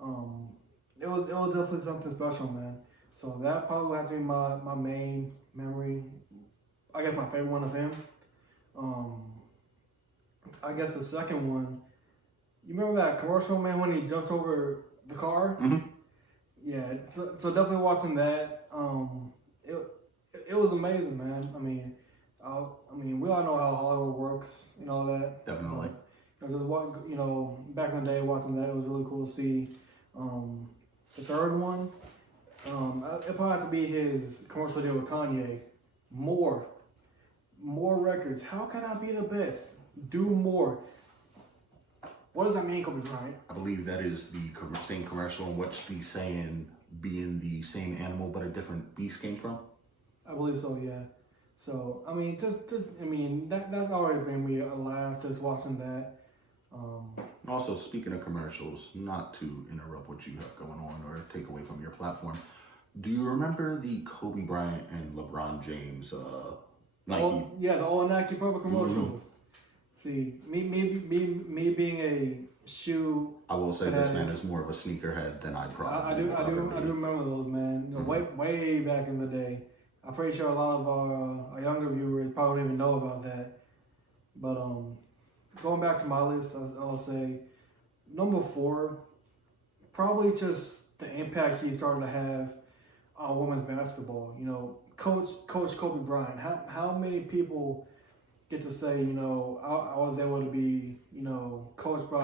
it was definitely something special, man. So that probably would have to be my main memory. I guess my favorite one of him. I guess the second one, you remember that commercial, man, when he jumped over the car? Mm-hmm. Yeah, so definitely watching that. It was amazing, man. I mean, we all know how Hollywood works and all that. Definitely. Back in the day watching that, it was really cool to see. The third one, it probably have to be his commercial deal with Kanye. More records. How can I be the best? Do more. What does that mean, Kobe Bryant? I believe that is the same commercial in which the saying being the same animal but a different beast came from. I believe so, yeah. So, I mean, that already made me laugh just watching that. Also, speaking of commercials, not to interrupt what you have going on or take away from your platform, do you remember the Kobe Bryant and LeBron James Nike? The old Nike Purple commercials. Mm-hmm. See, me being a shoe. I will say this man is more of a sneakerhead than I probably. I do remember those, man. Way back in the day. I'm pretty sure a lot of our younger viewers probably don't even know about that. But going back to my list, I'll say number 4, probably just the impact he started to have on women's basketball. Coach Kobe Bryant. How many people get to say, I was able to be, coached by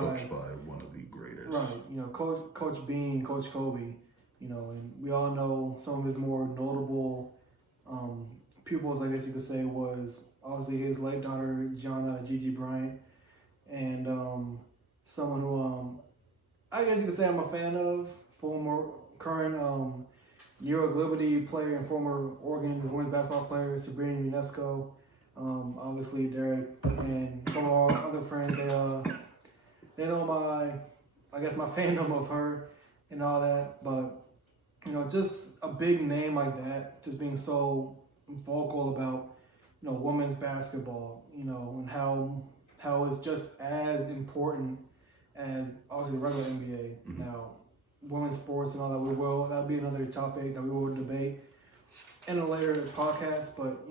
one of the greatest. Right. Coach Bean, Coach Kobe. And we all know some of his more notable pupils, I guess you could say, was obviously his late daughter, Gianna Gigi Bryant, and someone who I guess you could say I'm a fan of, current Euro Liberty player and former Oregon women's basketball player, Sabrina Ionesco. Obviously Derek and some of our other friends, they know my fandom of her and all that, but just a big name like that, just being so vocal about, women's basketball, and how it's just as important as obviously the regular NBA. Mm-hmm. Now, women's sports and all that, that'll be another topic that we will debate in a later podcast, but,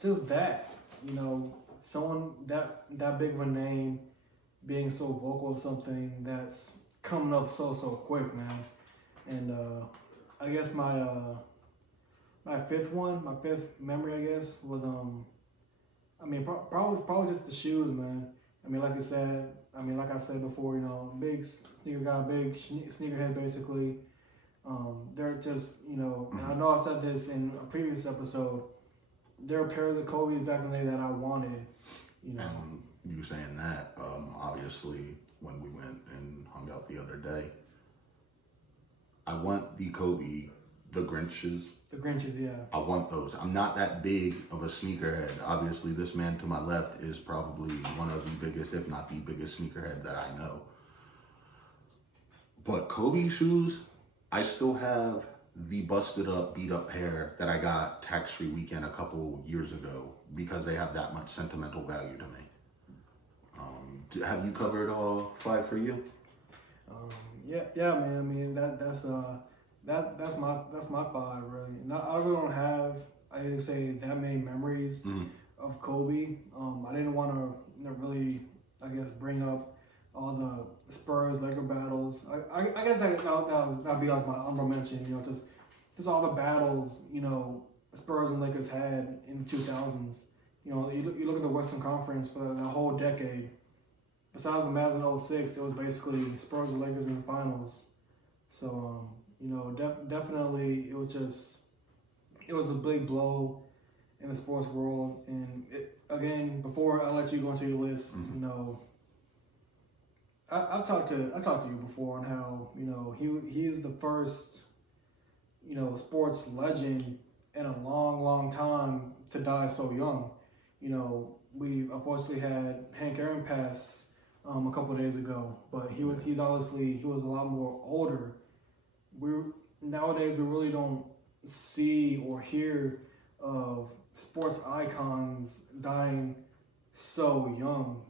just that, someone that big of a name being so vocal of something that's coming up so quick, man. And I guess my fifth memory, I guess, was probably just the shoes, man. Like I said before, big sneaker guy, big sneakerhead, basically. They're just, and I know I said this in a previous episode. There are pairs of Kobe's back in the day that I wanted, And you saying that, obviously, when we went and hung out the other day, I want the Kobe, the Grinches. The Grinches, yeah. I want those. I'm not that big of a sneakerhead. Obviously, this man to my left is probably one of the biggest, if not the biggest sneakerhead that I know. But Kobe shoes, I still have the busted up, beat up pair that I got tax-free weekend a couple years ago because they have that much sentimental value to me. Have you covered all 5 for you? Yeah, man. That's my 5 really. I really don't have, I didn't say that many memories of Kobe. I didn't want to really, I guess, bring up all the Spurs Laker battles. I guess that'd be like my honorable mention. Just all the battles Spurs and Lakers had in the 2000s. You look at the Western Conference for the whole decade. Besides the Mavs in '06, it was basically Spurs and Lakers in the finals. So, definitely it was a big blow in the sports world. And again, before I let you go into your list, I've talked to you before on how he is the first sports legend in a long time to die so young. We unfortunately had Hank Aaron pass a couple of days ago, but he was a lot more older. Nowadays we really don't see or hear of sports icons dying so young.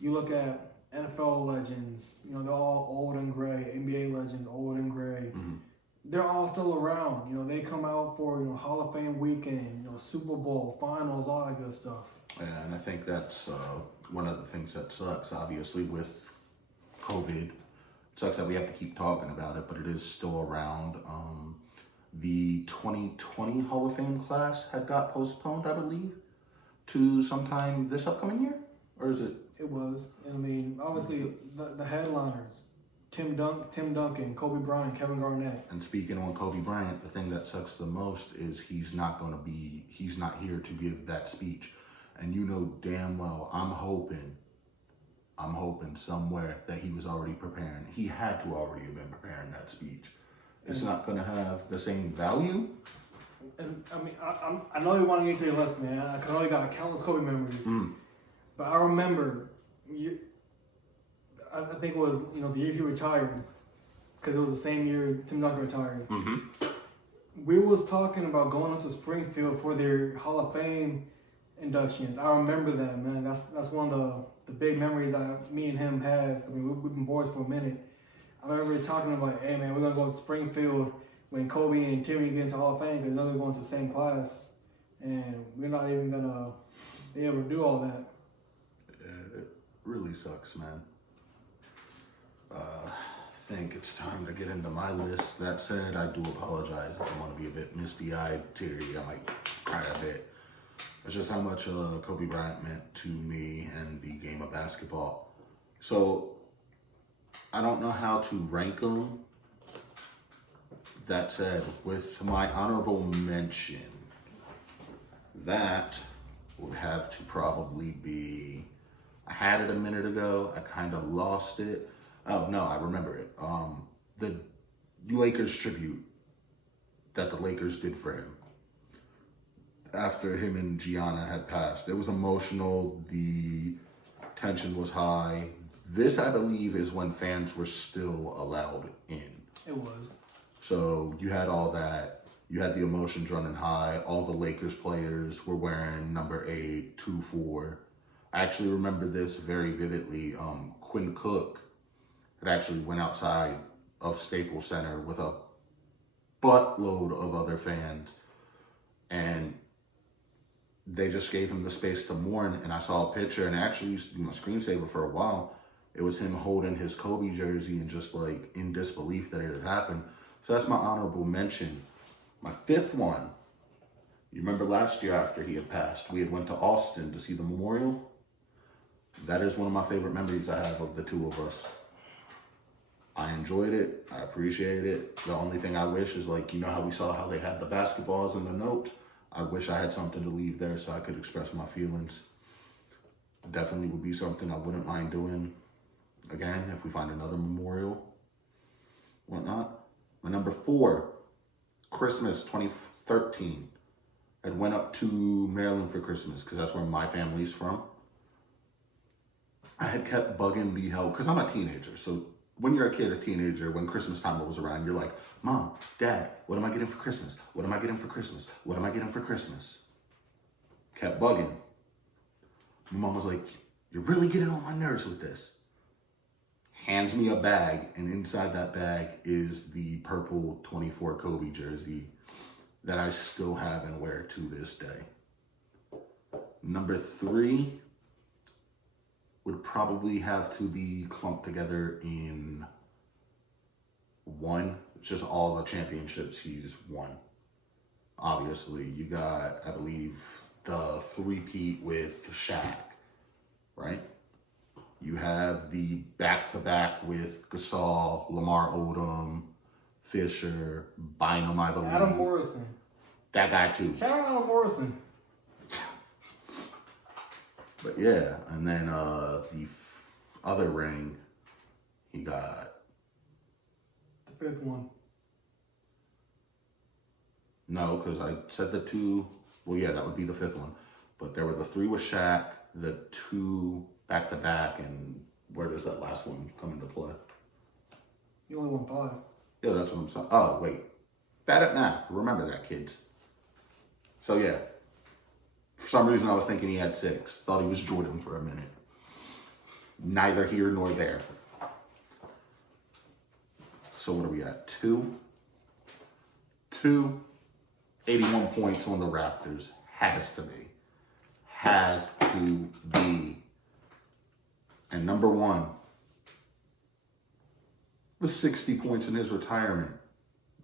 You look at NFL legends, they're all old and gray. NBA legends, old and gray. Mm-hmm. They're all still around. They come out for Hall of Fame weekend, Super Bowl, finals, all that good stuff. Yeah, and I think that's one of the things that sucks, obviously, with COVID. It sucks that we have to keep talking about it, but it is still around. The 2020 Hall of Fame class got postponed, I believe, to sometime this upcoming year? Or is it? It was. And obviously, the headliners, Tim Duncan, Kobe Bryant, Kevin Garnett. And speaking on Kobe Bryant, the thing that sucks the most is he's not here to give that speech. And damn well, I'm hoping somewhere that he was already preparing. He had to already have been preparing that speech. It's not going to have the same value. And I know you want to get to your list, man. I know you got countless Kobe memories. But I remember, I think it was the year he retired, because it was the same year Tim Duncan retired. Mm-hmm. We was talking about going up to Springfield for their Hall of Fame inductions. I remember that, man. That's one of the big memories that me and him have. We've been boys for a minute. I remember talking about, hey man, we're gonna go to Springfield when Kobe and Timmy get into Hall of Fame, because they're going to the same class, and we're not even gonna be able to do all that. Yeah, it really sucks, man. I think it's time to get into my list. That said, I do apologize if I want to be a bit misty-eyed, teary. I might cry a bit. It's just how much Kobe Bryant meant to me and the game of basketball. So, I don't know how to rank them. That said, with my honorable mention, that would have to probably be, I had it a minute ago, I kind of lost it. Oh, no, I remember it. The Lakers tribute that the Lakers did for him after him and Gianna had passed. It was emotional. The tension was high. This, I believe, is when fans were still allowed in. It was. So you had all that. You had the emotions running high. All the Lakers players were wearing number 8, 2, 4. I actually remember this very vividly. Quinn Cook had actually went outside of Staples Center with a buttload of other fans, and they just gave him the space to mourn. And I saw a picture, and I actually used to be my screensaver for a while. It was him holding his Kobe jersey and just like in disbelief that it had happened. So that's my honorable mention. My fifth one, you remember last year after he had passed, we had went to Austin to see the memorial. That is one of my favorite memories I have of the two of us. I enjoyed it. I appreciated it. The only thing I wish is, like, how we saw how they had the basketballs and the notes. I wish I had something to leave there so I could express my feelings. Definitely would be something I wouldn't mind doing again if we find another memorial, whatnot. My number 4, Christmas 2013. I went up to Maryland for Christmas because that's where my family's from. I had kept bugging the hell, because I'm a teenager, so when you're a kid, a teenager, when Christmas time was around, you're like, Mom, Dad, what am I getting for Christmas? What am I getting for Christmas? What am I getting for Christmas? Kept bugging. My mom was like, you're really getting on my nerves with this. Hands me a bag, and inside that bag is the purple 24 Kobe jersey that I still have and wear to this day. Number 3 would probably have to be clumped together in one. It's just all the championships he's won. Obviously, you got, I believe, the three-peat with Shaq, right? You have the back-to-back with Gasol, Lamar Odom, Fisher, Bynum, I believe. Adam Morrison. That guy too. Shout out Adam Morrison. But yeah, and then the other ring, he got the fifth one. No, because I said the two. Well, yeah, that would be the fifth one. But there were the three with Shaq, the two back to back, and where does that last one come into play? You only won 5. Yeah, that's what I'm saying. Oh, wait. Bad at math. Remember that, kids. So, yeah. For some reason, I was thinking he had 6. Thought he was Jordan for a minute. Neither here nor there. So, what are we at? 2? 81 points on the Raptors. Has to be. Has to be. And number 1, the 60 points in his retirement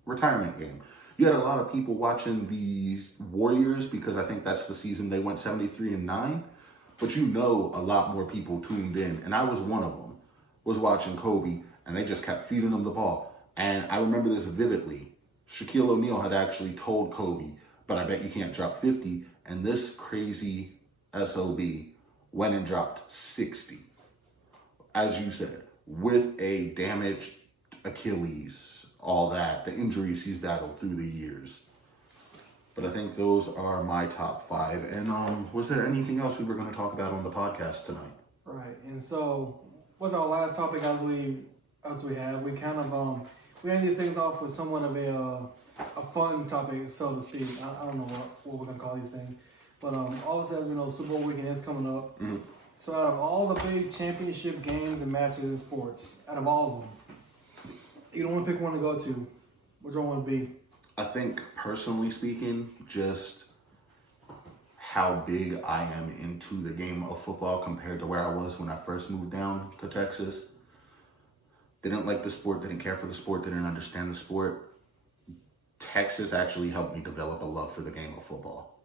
game. You had a lot of people watching these Warriors because I think that's the season they went 73-9. But you know a lot more people tuned in. And I was one of them. Was watching Kobe and they just kept feeding him the ball. And I remember this vividly. Shaquille O'Neal had actually told Kobe, but I bet you can't drop 50. And this crazy SOB went and dropped 60. As you said, with a damaged Achilles, all that, the injuries he's battled through the years. But I think those are my top 5. And was there anything else we were going to talk about on the podcast tonight? Right. And so, with our last topic, as we had, we kind of we end these things off with somewhat of a fun topic, so to speak. I don't know what we're gonna call these things, but all of a sudden, Super Bowl weekend is coming up. Mm-hmm. So out of all the big championship games and matches in sports, out of all of them, you don't want to pick one to go to. Which one would be? I think, personally speaking, just how big I am into the game of football compared to where I was when I first moved down to Texas. Didn't like the sport, didn't care for the sport, didn't understand the sport. Texas actually helped me develop a love for the game of football.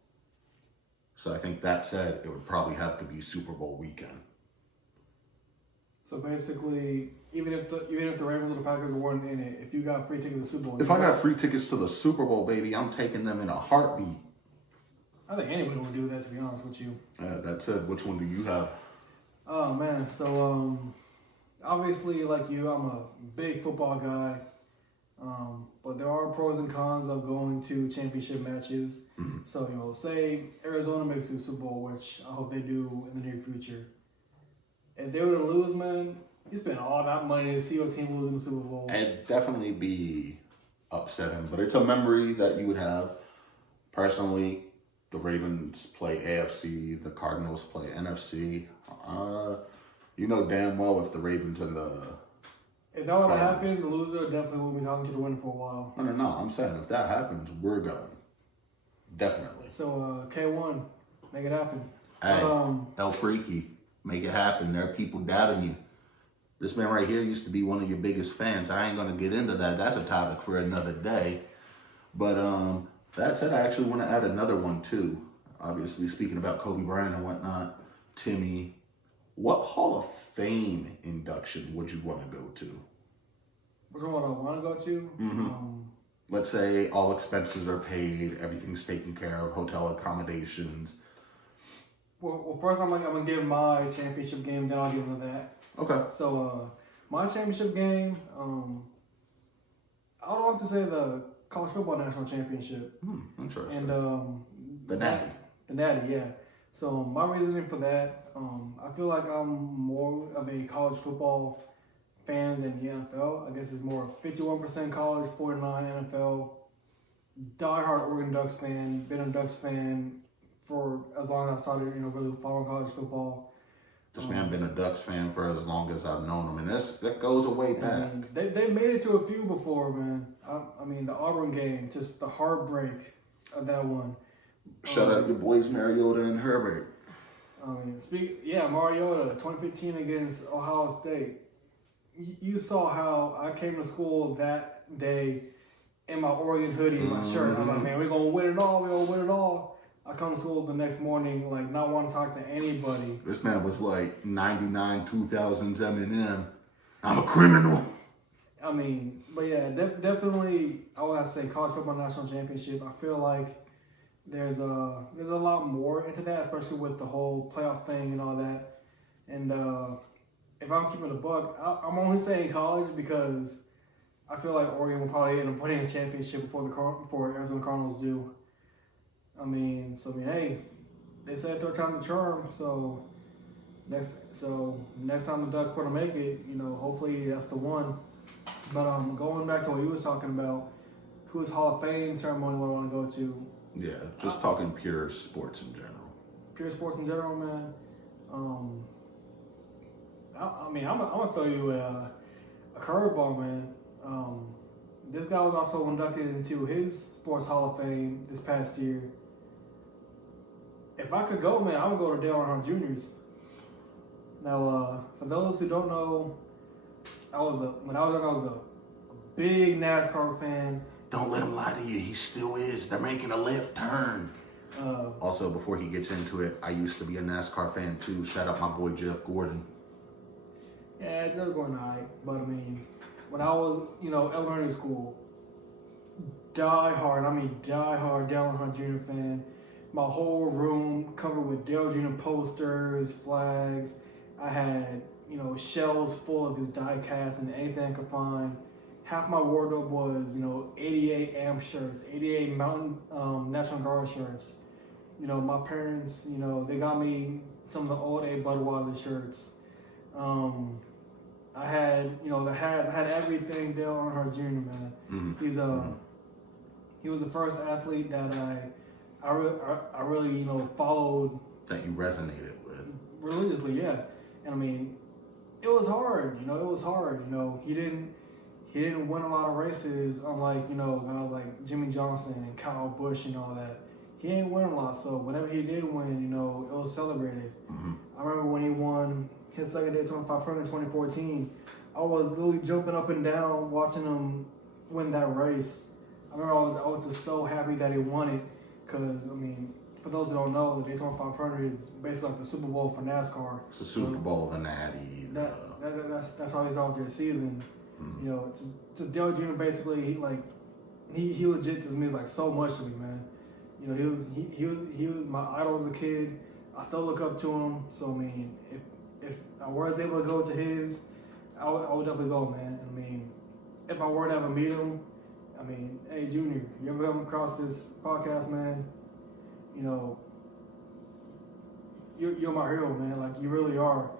So I think that said, it would probably have to be Super Bowl weekend. So basically, even if the Ravens or the Packers weren't in it, if you got free tickets to the Super Bowl, if I got free tickets to the Super Bowl, baby, I'm taking them in a heartbeat. I think anybody would do that, to be honest with you. That said, which one do you have? Oh man, so obviously, like you, I'm a big football guy. But there are pros and cons of going to championship matches. Mm-hmm. So, say Arizona makes the Super Bowl, which I hope they do in the near future. If they were to lose, man, you spend all that money to see your team lose in the Super Bowl. It'd definitely be upsetting, but it's a memory that you would have. Personally, the Ravens play AFC, the Cardinals play NFC. You know damn well if the Ravens and the... If that would happen, the loser definitely will be talking to the winner for a while. No, I'm saying if that happens, we're going. Definitely. So, K1, make it happen. Hey, El Freaky, make it happen. There are people doubting you. This man right here used to be one of your biggest fans. I ain't going to get into that. That's a topic for another day. But that said, I actually want to add another one too. Obviously, speaking about Kobe Bryant and whatnot, Timmy, what Hall of Fame induction would you want to go to? Which one would I want to go to? Mm-hmm. Let's say all expenses are paid, everything's taken care of, hotel accommodations. Well, first I'm gonna give my championship game, then I'll give them that. Okay. So my championship game, I would also say the college football national championship. Interesting. And the Natty. The Natty, yeah. So my reasoning for that, I feel like I'm more of a college football fan than the NFL. I guess it's more 51% college, 49 NFL. Diehard Oregon Ducks fan, been a Ducks fan for as long as I started, really following college football. This man been a Ducks fan for as long as I've known him, and that goes a way back. I mean, they made it to a few before, man. I mean, the Auburn game, just the heartbreak of that one. Shout out your boys Mariota and Herbert. I mean, Mariota, 2015 against Ohio State. You saw how I came to school that day in my Oregon hoodie and my shirt. I'm like, man, we're going to win it all. I come to school the next morning, like, not want to talk to anybody. This man was like 99 2000s Eminem. I'm a criminal. I mean, but yeah, definitely, I would have to say college football national championship. I feel like there's a lot more into that, especially with the whole playoff thing and all that. And if I'm keeping a buck, I'm only saying college because I feel like Oregon will probably end up winning a championship before Arizona Cardinals do. I mean, hey, they said third time the charm, so next time the Ducks want to make it, hopefully that's the one. But going back to what you was talking about, whose Hall of Fame ceremony would I want to go to? Yeah, just talking pure sports in general. Pure sports in general, man. I'm gonna throw you a curveball, man. This guy was also inducted into his Sports Hall of Fame this past year. If I could go, man, I would go to Dale Earnhardt Jr.'s. Now, for those who don't know, when I was young, I was a big NASCAR fan. Don't let him lie to you. He still is. They're making a left turn. Also, before he gets into it, I used to be a NASCAR fan too. Shout out my boy Jeff Gordon. Yeah, it's never going all right. But I mean, when I was, elementary school, die hard Dale Earnhardt Jr. fan. My whole room covered with Dale Jr. posters, flags. I had, shelves full of his die casts and anything I could find. Half my wardrobe was, 88 AMP shirts, 88 Mountain National Guard shirts. My parents, they got me some of the old A Budweiser shirts. I had, the hats, I had everything Dale Earnhardt Jr., man. Mm-hmm. He was the first athlete that I really, followed. That you resonated with. Religiously, yeah. And I mean, it was hard, He didn't win a lot of races, unlike, guys like Jimmy Johnson and Kyle Busch and all that. He didn't win a lot, so whenever he did win, it was celebrated. Mm-hmm. I remember when he won his second Daytona 500 in 2014, I was literally jumping up and down watching him win that race. I remember I was just so happy that he won it, because, I mean, for those who don't know, the Daytona 500 is basically like the Super Bowl for NASCAR. It's the Super Bowl, the Natty. That's how they start their season. Mm-hmm. Just Dale Jr. basically, he legit just means like so much to me, man. He was my idol as a kid. I still look up to him. So I mean, if I was able to go to his, I would definitely go, man. I mean, if I were to ever meet him, I mean, hey Junior, you ever come across this podcast, man? You're my hero, man. Like, you really are.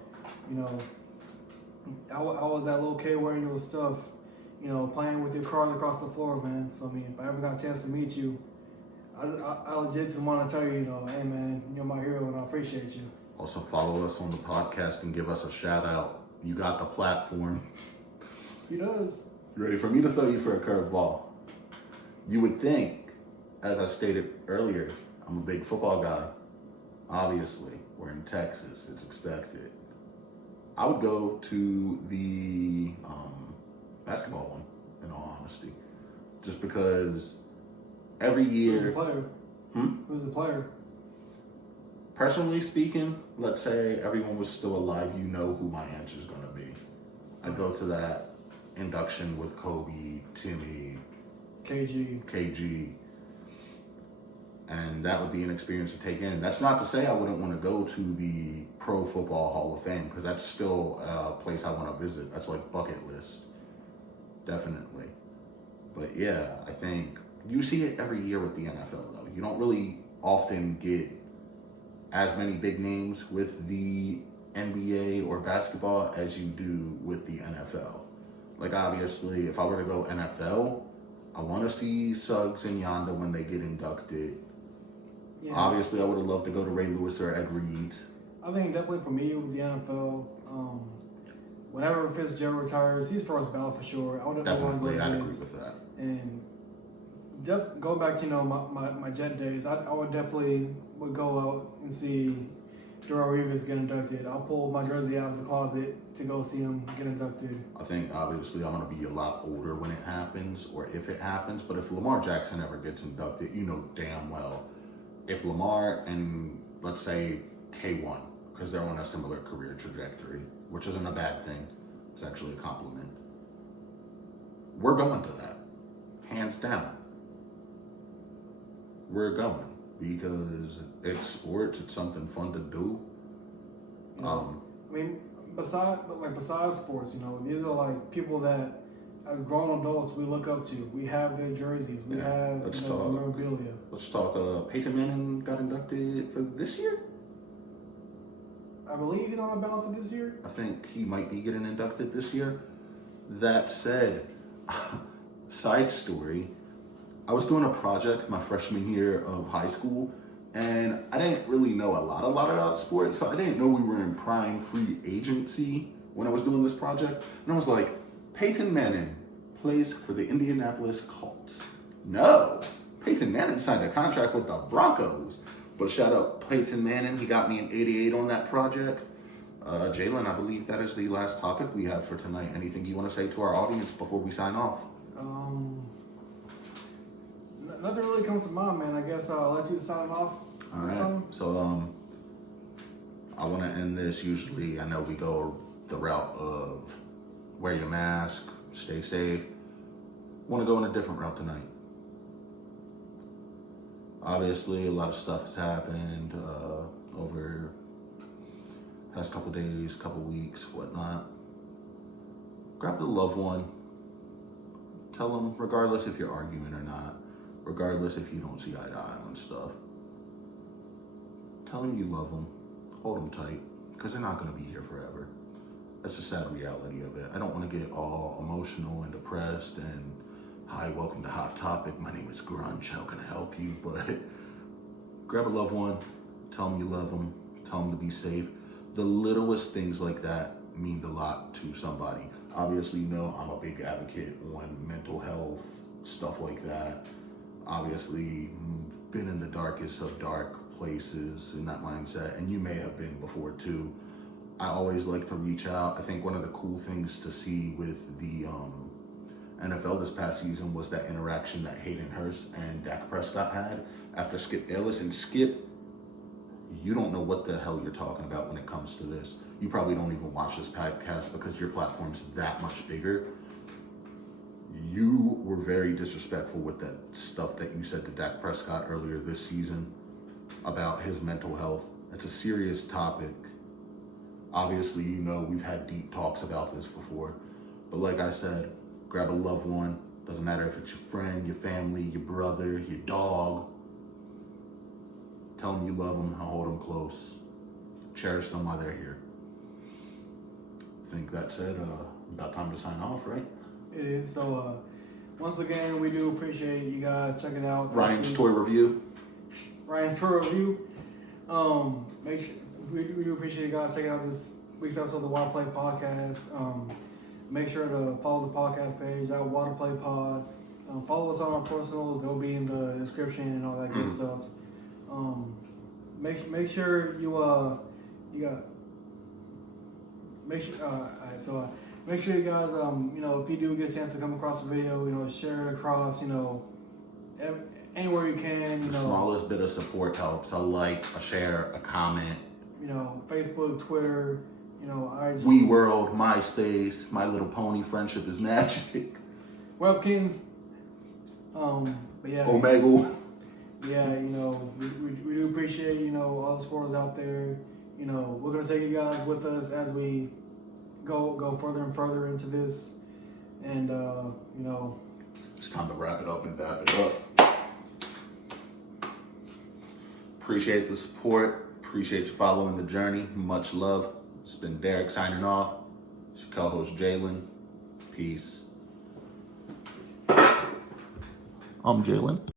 I was that little kid wearing your stuff, playing with your cards across the floor, man. So, I mean, if I ever got a chance to meet you, I legit just want to tell you, hey, man, you're my hero and I appreciate you. Also, follow us on the podcast and give us a shout out. You got the platform. He does. You ready for me to throw you for a curveball? You would think, as I stated earlier, I'm a big football guy. Obviously, we're in Texas. It's expected. I would go to the basketball one, in all honesty. Just because every year... Who's the player? Who's the player? Personally speaking, let's say everyone was still alive, you know who my answer is going to be. I'd go to that induction with Kobe, Timmy, KG. And that would be an experience to take in. That's not to say I wouldn't want to go to the Pro Football Hall of Fame, because that's still a place I want to visit. That's like bucket list. Definitely. But yeah, I think you see it every year with the NFL though. You don't really often get as many big names with the NBA or basketball as you do with the NFL. Like, obviously, if I were to go NFL, I want to see Suggs and Yonda when they get inducted. Yeah. Obviously, I would have loved to go to Ray Lewis or Ed Reed. I think definitely for me with the NFL, whenever Fitzgerald retires, he's first ballot for sure. I would definitely, I'd agree with that. And going back to my Jet days, I would definitely go out and see Darrelle Revis get inducted. I'll pull my jersey out of the closet to go see him get inducted. I think obviously I'm going to be a lot older when it happens, or if it happens. But if Lamar Jackson ever gets inducted, you know damn well if Lamar and, let's say, K1, because they're on a similar career trajectory, which isn't a bad thing. It's actually a compliment. We're going to that. Hands down. We're going. Because it's sports. It's something fun to do. I mean, besides sports, you know, these are like people that, as grown adults, we look up to. We have their jerseys. We have the memorabilia. Let's talk. Peyton Manning got inducted for this year? I believe he's on the ballot for this year. I think he might be getting inducted this year. That said, side story, I was doing a project my freshman year of high school, and I didn't really know a lot about sports, so I didn't know we were in prime free agency when I was doing this project. And I was like, Peyton Manning plays for the Indianapolis Colts. No, Peyton Manning signed a contract with the Broncos. But shout out Peyton Manning, he got me an 88 on that project. Jalen, I believe that is the last topic we have for tonight. Anything you want to say to our audience before we sign off? Nothing really comes to mind, man. I guess I'll let you sign off. All right. So I want to end this. Usually, I know we go the route of wear your mask, stay safe. Want to go in a different route tonight. Obviously, a lot of stuff has happened over the past couple days, couple weeks, whatnot. Grab the loved one. Tell them, regardless if you're arguing or not, regardless if you don't see eye to eye on stuff, tell them you love them. Hold them tight, because they're not going to be here forever. That's the sad reality of it. I don't want to get all emotional and depressed and, hi, welcome to Hot Topic. My name is Grunge. How can I help you? But grab a loved one. Tell them you love them. Tell them to be safe. The littlest things like that mean a lot to somebody. Obviously, you know, I'm a big advocate on mental health, stuff like that. Obviously, been in the darkest of dark places in that mindset, and you may have been before too. I always like to reach out. I think one of the cool things to see with the NFL this past season was that interaction that Hayden Hurst and Dak Prescott had after Skip Bayless. And Skip, you don't know what the hell you're talking about when it comes to this. You probably don't even watch this podcast because your platform's that much bigger. You were very disrespectful with that stuff that you said to Dak Prescott earlier this season about his mental health. It's a serious topic. Obviously, you know, we've had deep talks about this before. But like I said, grab a loved one. Doesn't matter if it's your friend, your family, your brother, your dog. Tell them you love them, hold them close. Cherish them while they're here. I think that's it. About time to sign off, right? It is. So, once again, we do appreciate you guys checking out Ryan's toy review. We do appreciate you guys checking out this week's episode of the Water Play Podcast. Make sure to follow the podcast page at Water Play Pod. Follow us on our personals; they'll be in the description and all that good stuff. Make sure you make sure you guys you know, if you do get a chance to come across the video, you know, share it across, you know, anywhere you can. You know, the smallest bit of support helps. A like, a share, a comment. You know, Facebook, Twitter, you know, IG. WeWorld, MySpace, My Little Pony, Friendship is Magic. Webkins. But yeah. Omegle. Yeah, you know, we do appreciate, you know, all the supporters out there. You know, we're gonna take you guys with us as we go further and further into this. And you know, it's time to wrap it up and wrap it up. Appreciate the support. Appreciate you following the journey. Much love. It's been Derek signing off. It's your co-host Jalen. Peace. I'm Jalen.